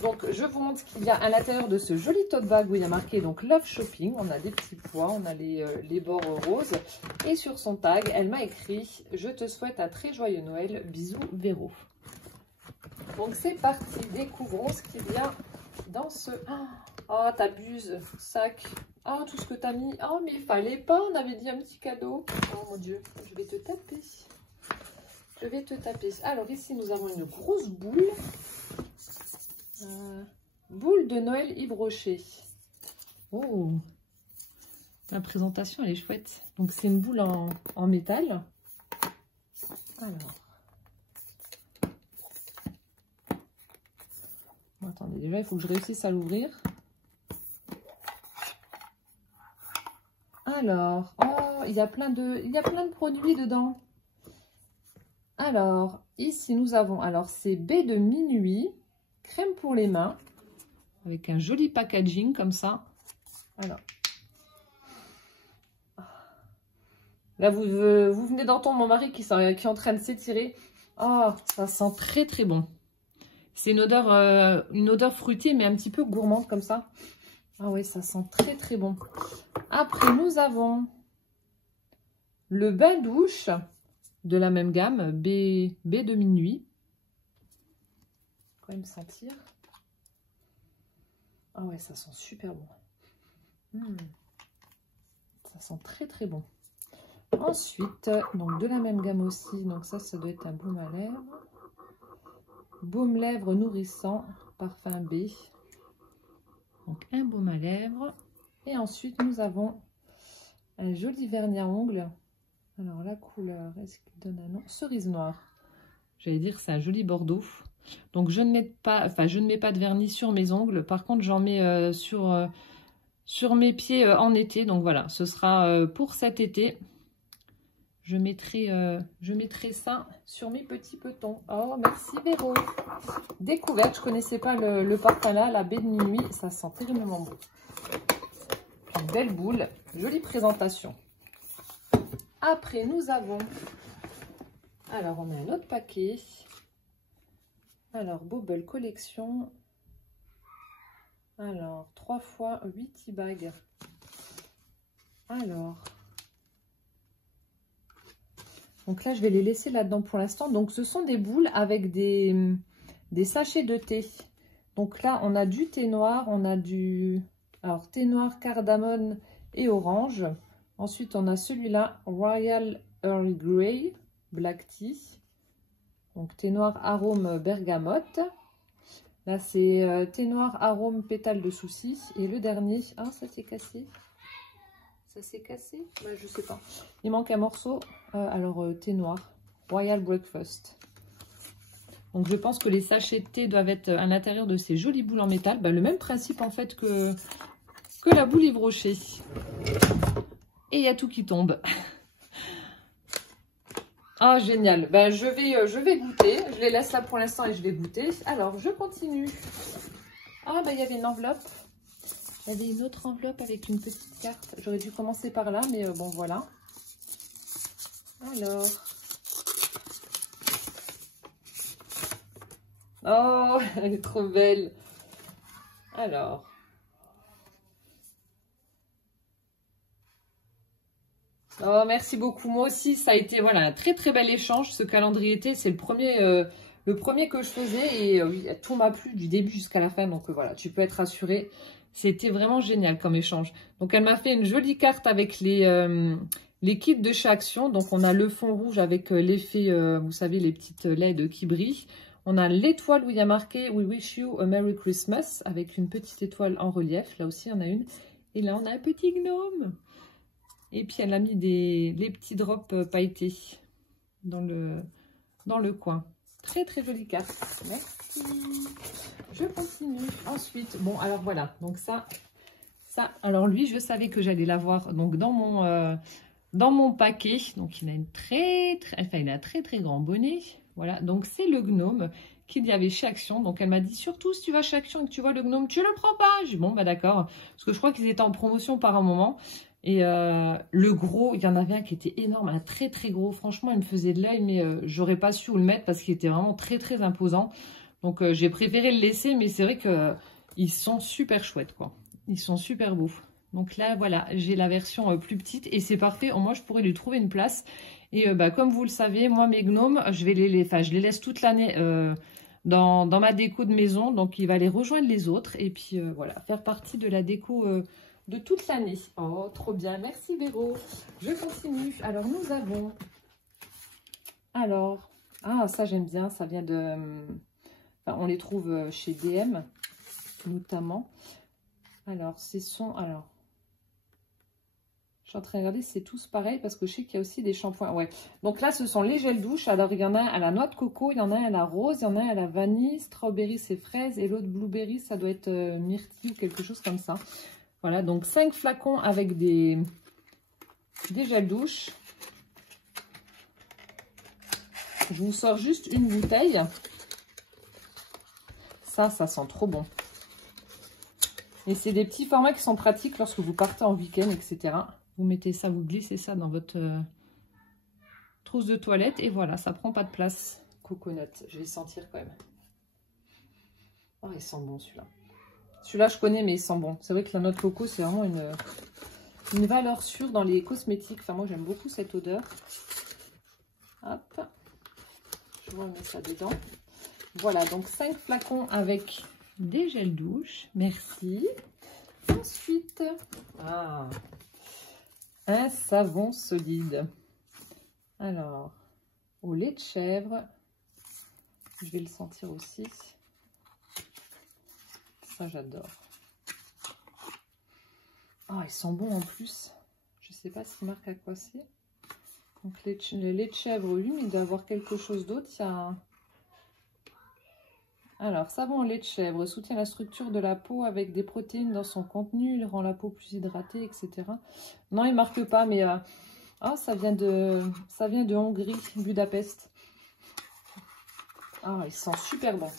Donc, je vous montre ce qu'il y a à l'intérieur de ce joli tote bag où il y a marqué donc Love Shopping. On a des petits pois, on a les bords roses. Et sur son tag, elle m'a écrit « Je te souhaite un très joyeux Noël. Bisous, Véro ». Donc, c'est parti. Découvrons ce qu'il y a dans ce... Oh, t'abuses, sac. Oh, tout ce que t'as mis. Oh, mais il fallait pas. On avait dit un petit cadeau. Oh, mon Dieu. Je vais te taper. Je vais te taper. Alors, ici, nous avons une grosse boule. Boule de Noël Yves Rocher. Oh, la présentation elle est chouette. Donc c'est une boule en métal. Alors, bon, attendez, déjà il faut que je réussisse à l'ouvrir. Alors, oh, il y a plein de produits dedans. Alors, ici nous avons, alors c'est baie de minuit. Crème pour les mains, avec un joli packaging comme ça. Alors. Là, vous venez d'entendre mon mari qui est en train de s'étirer. Oh, ça sent très très bon. C'est une odeur fruitée, mais un petit peu gourmande comme ça. Ah oui, ça sent très très bon. Après, nous avons le bain douche de la même gamme, baie de minuit. Me sentir. Ah ouais, ça sent super bon. Ça sent très très bon. Ensuite, donc de la même gamme aussi, donc ça doit être un baume à lèvres. Baume lèvres nourrissant, parfum B. Donc un baume à lèvres. Et ensuite, nous avons un joli vernis à ongles. Alors la couleur, est-ce qu'il donne un nom? Cerise noire. J'allais dire c'est un joli bordeaux. Donc je ne mets pas de vernis sur mes ongles. Par contre, j'en mets sur mes pieds en été. Donc voilà, ce sera pour cet été. Je mettrai ça sur mes petits petons. Oh, merci Véro. Découverte, je ne connaissais pas le parfum là, la baie de minuit. Ça sent terriblement bon. Une belle boule, jolie présentation. Après, nous avons... Alors, on a un autre paquet. Alors, Bobble Collection. Alors, 3 fois 8 tea bags. Alors. Donc là, je vais les laisser là-dedans pour l'instant. Donc, ce sont des boules avec des sachets de thé. Donc là, on a du thé noir. On a du... Alors, thé noir, cardamone et orange. Ensuite, on a celui-là, Royal Earl Grey, Black Tea. Donc, thé noir arôme bergamote. Là, c'est thé noir arôme pétale de souci. Et le dernier, ah, ça s'est cassé. Ça s'est cassé? Bah, je sais pas. Il manque un morceau. Alors, thé noir, Royal Breakfast. Donc, je pense que les sachets de thé doivent être à l'intérieur de ces jolies boules en métal. Bah, le même principe, en fait, que la boule Yves Rocher. Et il y a tout qui tombe. Ah, génial. Ben, je vais goûter. Je les laisse là pour l'instant et je vais goûter. Alors, je continue. Ah, ben, il y avait une enveloppe. Il y avait une autre enveloppe avec une petite carte. J'aurais dû commencer par là, mais bon, voilà. Alors. Oh, elle est trop belle. Alors. Oh, merci beaucoup. Moi aussi, ça a été voilà, un très très bel échange. Ce calendrier été, c'est le premier que je faisais. Et oui, tout m'a plu du début jusqu'à la fin. Donc voilà, tu peux être rassuré. C'était vraiment génial comme échange. Donc elle m'a fait une jolie carte avec les kits de chez Action. Donc on a le fond rouge avec l'effet, vous savez, les petites LED qui brillent. On a l'étoile où il y a marqué « We wish you a Merry Christmas » avec une petite étoile en relief. Là aussi, il y en a une. Et là, on a un petit gnome. Et puis, elle a mis les petits drops pailletés dans le coin. Très, très jolie carte. Merci. Je continue. Ensuite, bon, alors voilà. Donc ça, alors lui, je savais que j'allais l'avoir donc dans mon paquet. Donc, il a il a un très, très grand bonnet. Voilà, donc c'est le gnome qu'il y avait chez Action. Donc elle m'a dit, surtout si tu vas chez Action et que tu vois le gnome, tu le prends pas. J'ai dit, bon, bah d'accord. Parce que je crois qu'ils étaient en promotion par un moment. Et le gros, il y en avait un qui était énorme, un très très gros. Franchement, il me faisait de l'œil, mais j'aurais pas su où le mettre parce qu'il était vraiment très très imposant. Donc j'ai préféré le laisser, mais c'est vrai qu'ils sont super chouettes, quoi. Ils sont super beaux. Donc là, voilà, j'ai la version plus petite et c'est parfait. Au moins, je pourrais lui trouver une place. Et comme vous le savez, moi, mes gnomes, je les laisse toute l'année dans ma déco de maison. Donc, il va les rejoindre les autres. Et puis, voilà, faire partie de la déco de toute l'année. Oh, trop bien. Merci, Véro. Je continue. Alors, nous avons... Alors, ah, ça, j'aime bien. Ça vient de... Enfin, on les trouve chez DM, notamment. Alors, Alors... Je suis en train de regarder, c'est tous pareil parce que je sais qu'il y a aussi des shampoings. Ouais. Donc là, ce sont les gels douche. Alors, il y en a un à la noix de coco, il y en a un à la rose, il y en a un à la vanille, strawberry, c'est fraise. Et l'autre blueberry, ça doit être myrtille ou quelque chose comme ça. Voilà, donc 5 flacons avec des gels douche. Je vous sors juste une bouteille. Ça sent trop bon. Et c'est des petits formats qui sont pratiques lorsque vous partez en week-end, etc. Vous mettez ça, vous glissez ça dans votre trousse de toilette. Et voilà, ça prend pas de place. Coconut, je vais sentir quand même. Oh, il sent bon celui-là. Celui-là, je connais, mais il sent bon. C'est vrai que la noix de coco, c'est vraiment une valeur sûre dans les cosmétiques. Enfin, moi, j'aime beaucoup cette odeur. Hop. Je vais mettre ça dedans. Voilà, donc 5 flacons avec des gels douche. Merci. Ensuite, un savon solide. Alors, au lait de chèvre. Je vais le sentir aussi. Ça, j'adore. Ah, ils sont bons en plus. Je sais pas s'il marque à quoi c'est. Donc, le lait de chèvre, oui, mais il doit avoir quelque chose d'autre. Il y a... Alors, savon au lait de chèvre soutient la structure de la peau avec des protéines dans son contenu. Il rend la peau plus hydratée, etc. Non, il ne marque pas, mais ça vient de Hongrie, Budapest. Ah, il sent super bon.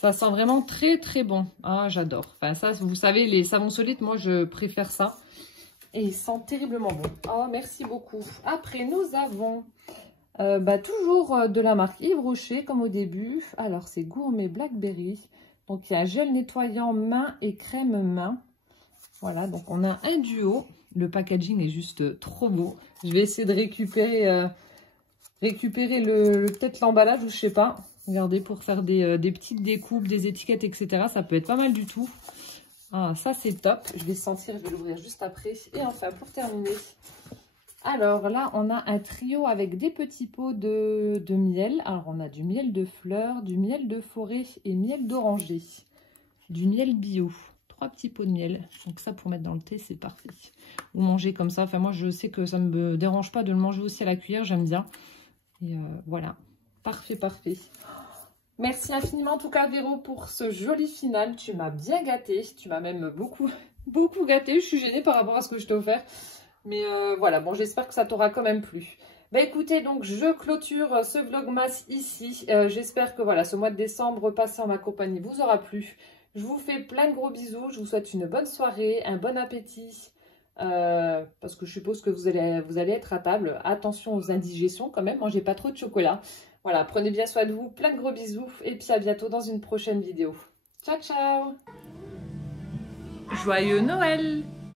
Ça sent vraiment très, très bon. Ah, j'adore. Enfin, ça, vous savez, les savons solides, moi, je préfère ça. Et il sent terriblement bon. Oh, merci beaucoup. Après, nous avons... toujours de la marque Yves Rocher comme au début. Alors c'est gourmet blackberry. Donc il y a gel nettoyant main et crème main. Voilà, donc on a un duo. Le packaging est juste trop beau. Je vais essayer de récupérer peut-être l'emballage ou je sais pas. Regardez, pour faire des petites découpes, des étiquettes, etc. Ça peut être pas mal du tout. Ah, ça c'est top. Je vais sentir, je vais l'ouvrir juste après. Et enfin, pour terminer... Alors là, on a un trio avec des petits pots de miel. Alors, on a du miel de fleurs, du miel de forêt et miel d'oranger. Du miel bio. 3 petits pots de miel. Donc ça, pour mettre dans le thé, c'est parfait. Ou manger comme ça. Enfin, moi, je sais que ça ne me dérange pas de le manger aussi à la cuillère. J'aime bien. Et voilà. Parfait, parfait. Merci infiniment, en tout cas, Véro, pour ce joli final. Tu m'as bien gâtée. Tu m'as même beaucoup, beaucoup gâtée. Je suis gênée par rapport à ce que je t'ai offert. Mais voilà, bon, j'espère que ça t'aura quand même plu. Bah écoutez, donc je clôture ce vlogmas ici. J'espère que voilà, ce mois de décembre passé en ma compagnie vous aura plu. Je vous fais plein de gros bisous. Je vous souhaite une bonne soirée, un bon appétit. Parce que je suppose que vous allez être à table. Attention aux indigestions quand même, mangez pas trop de chocolat. Voilà, prenez bien soin de vous, plein de gros bisous et puis à bientôt dans une prochaine vidéo. Ciao, ciao! Joyeux Noël!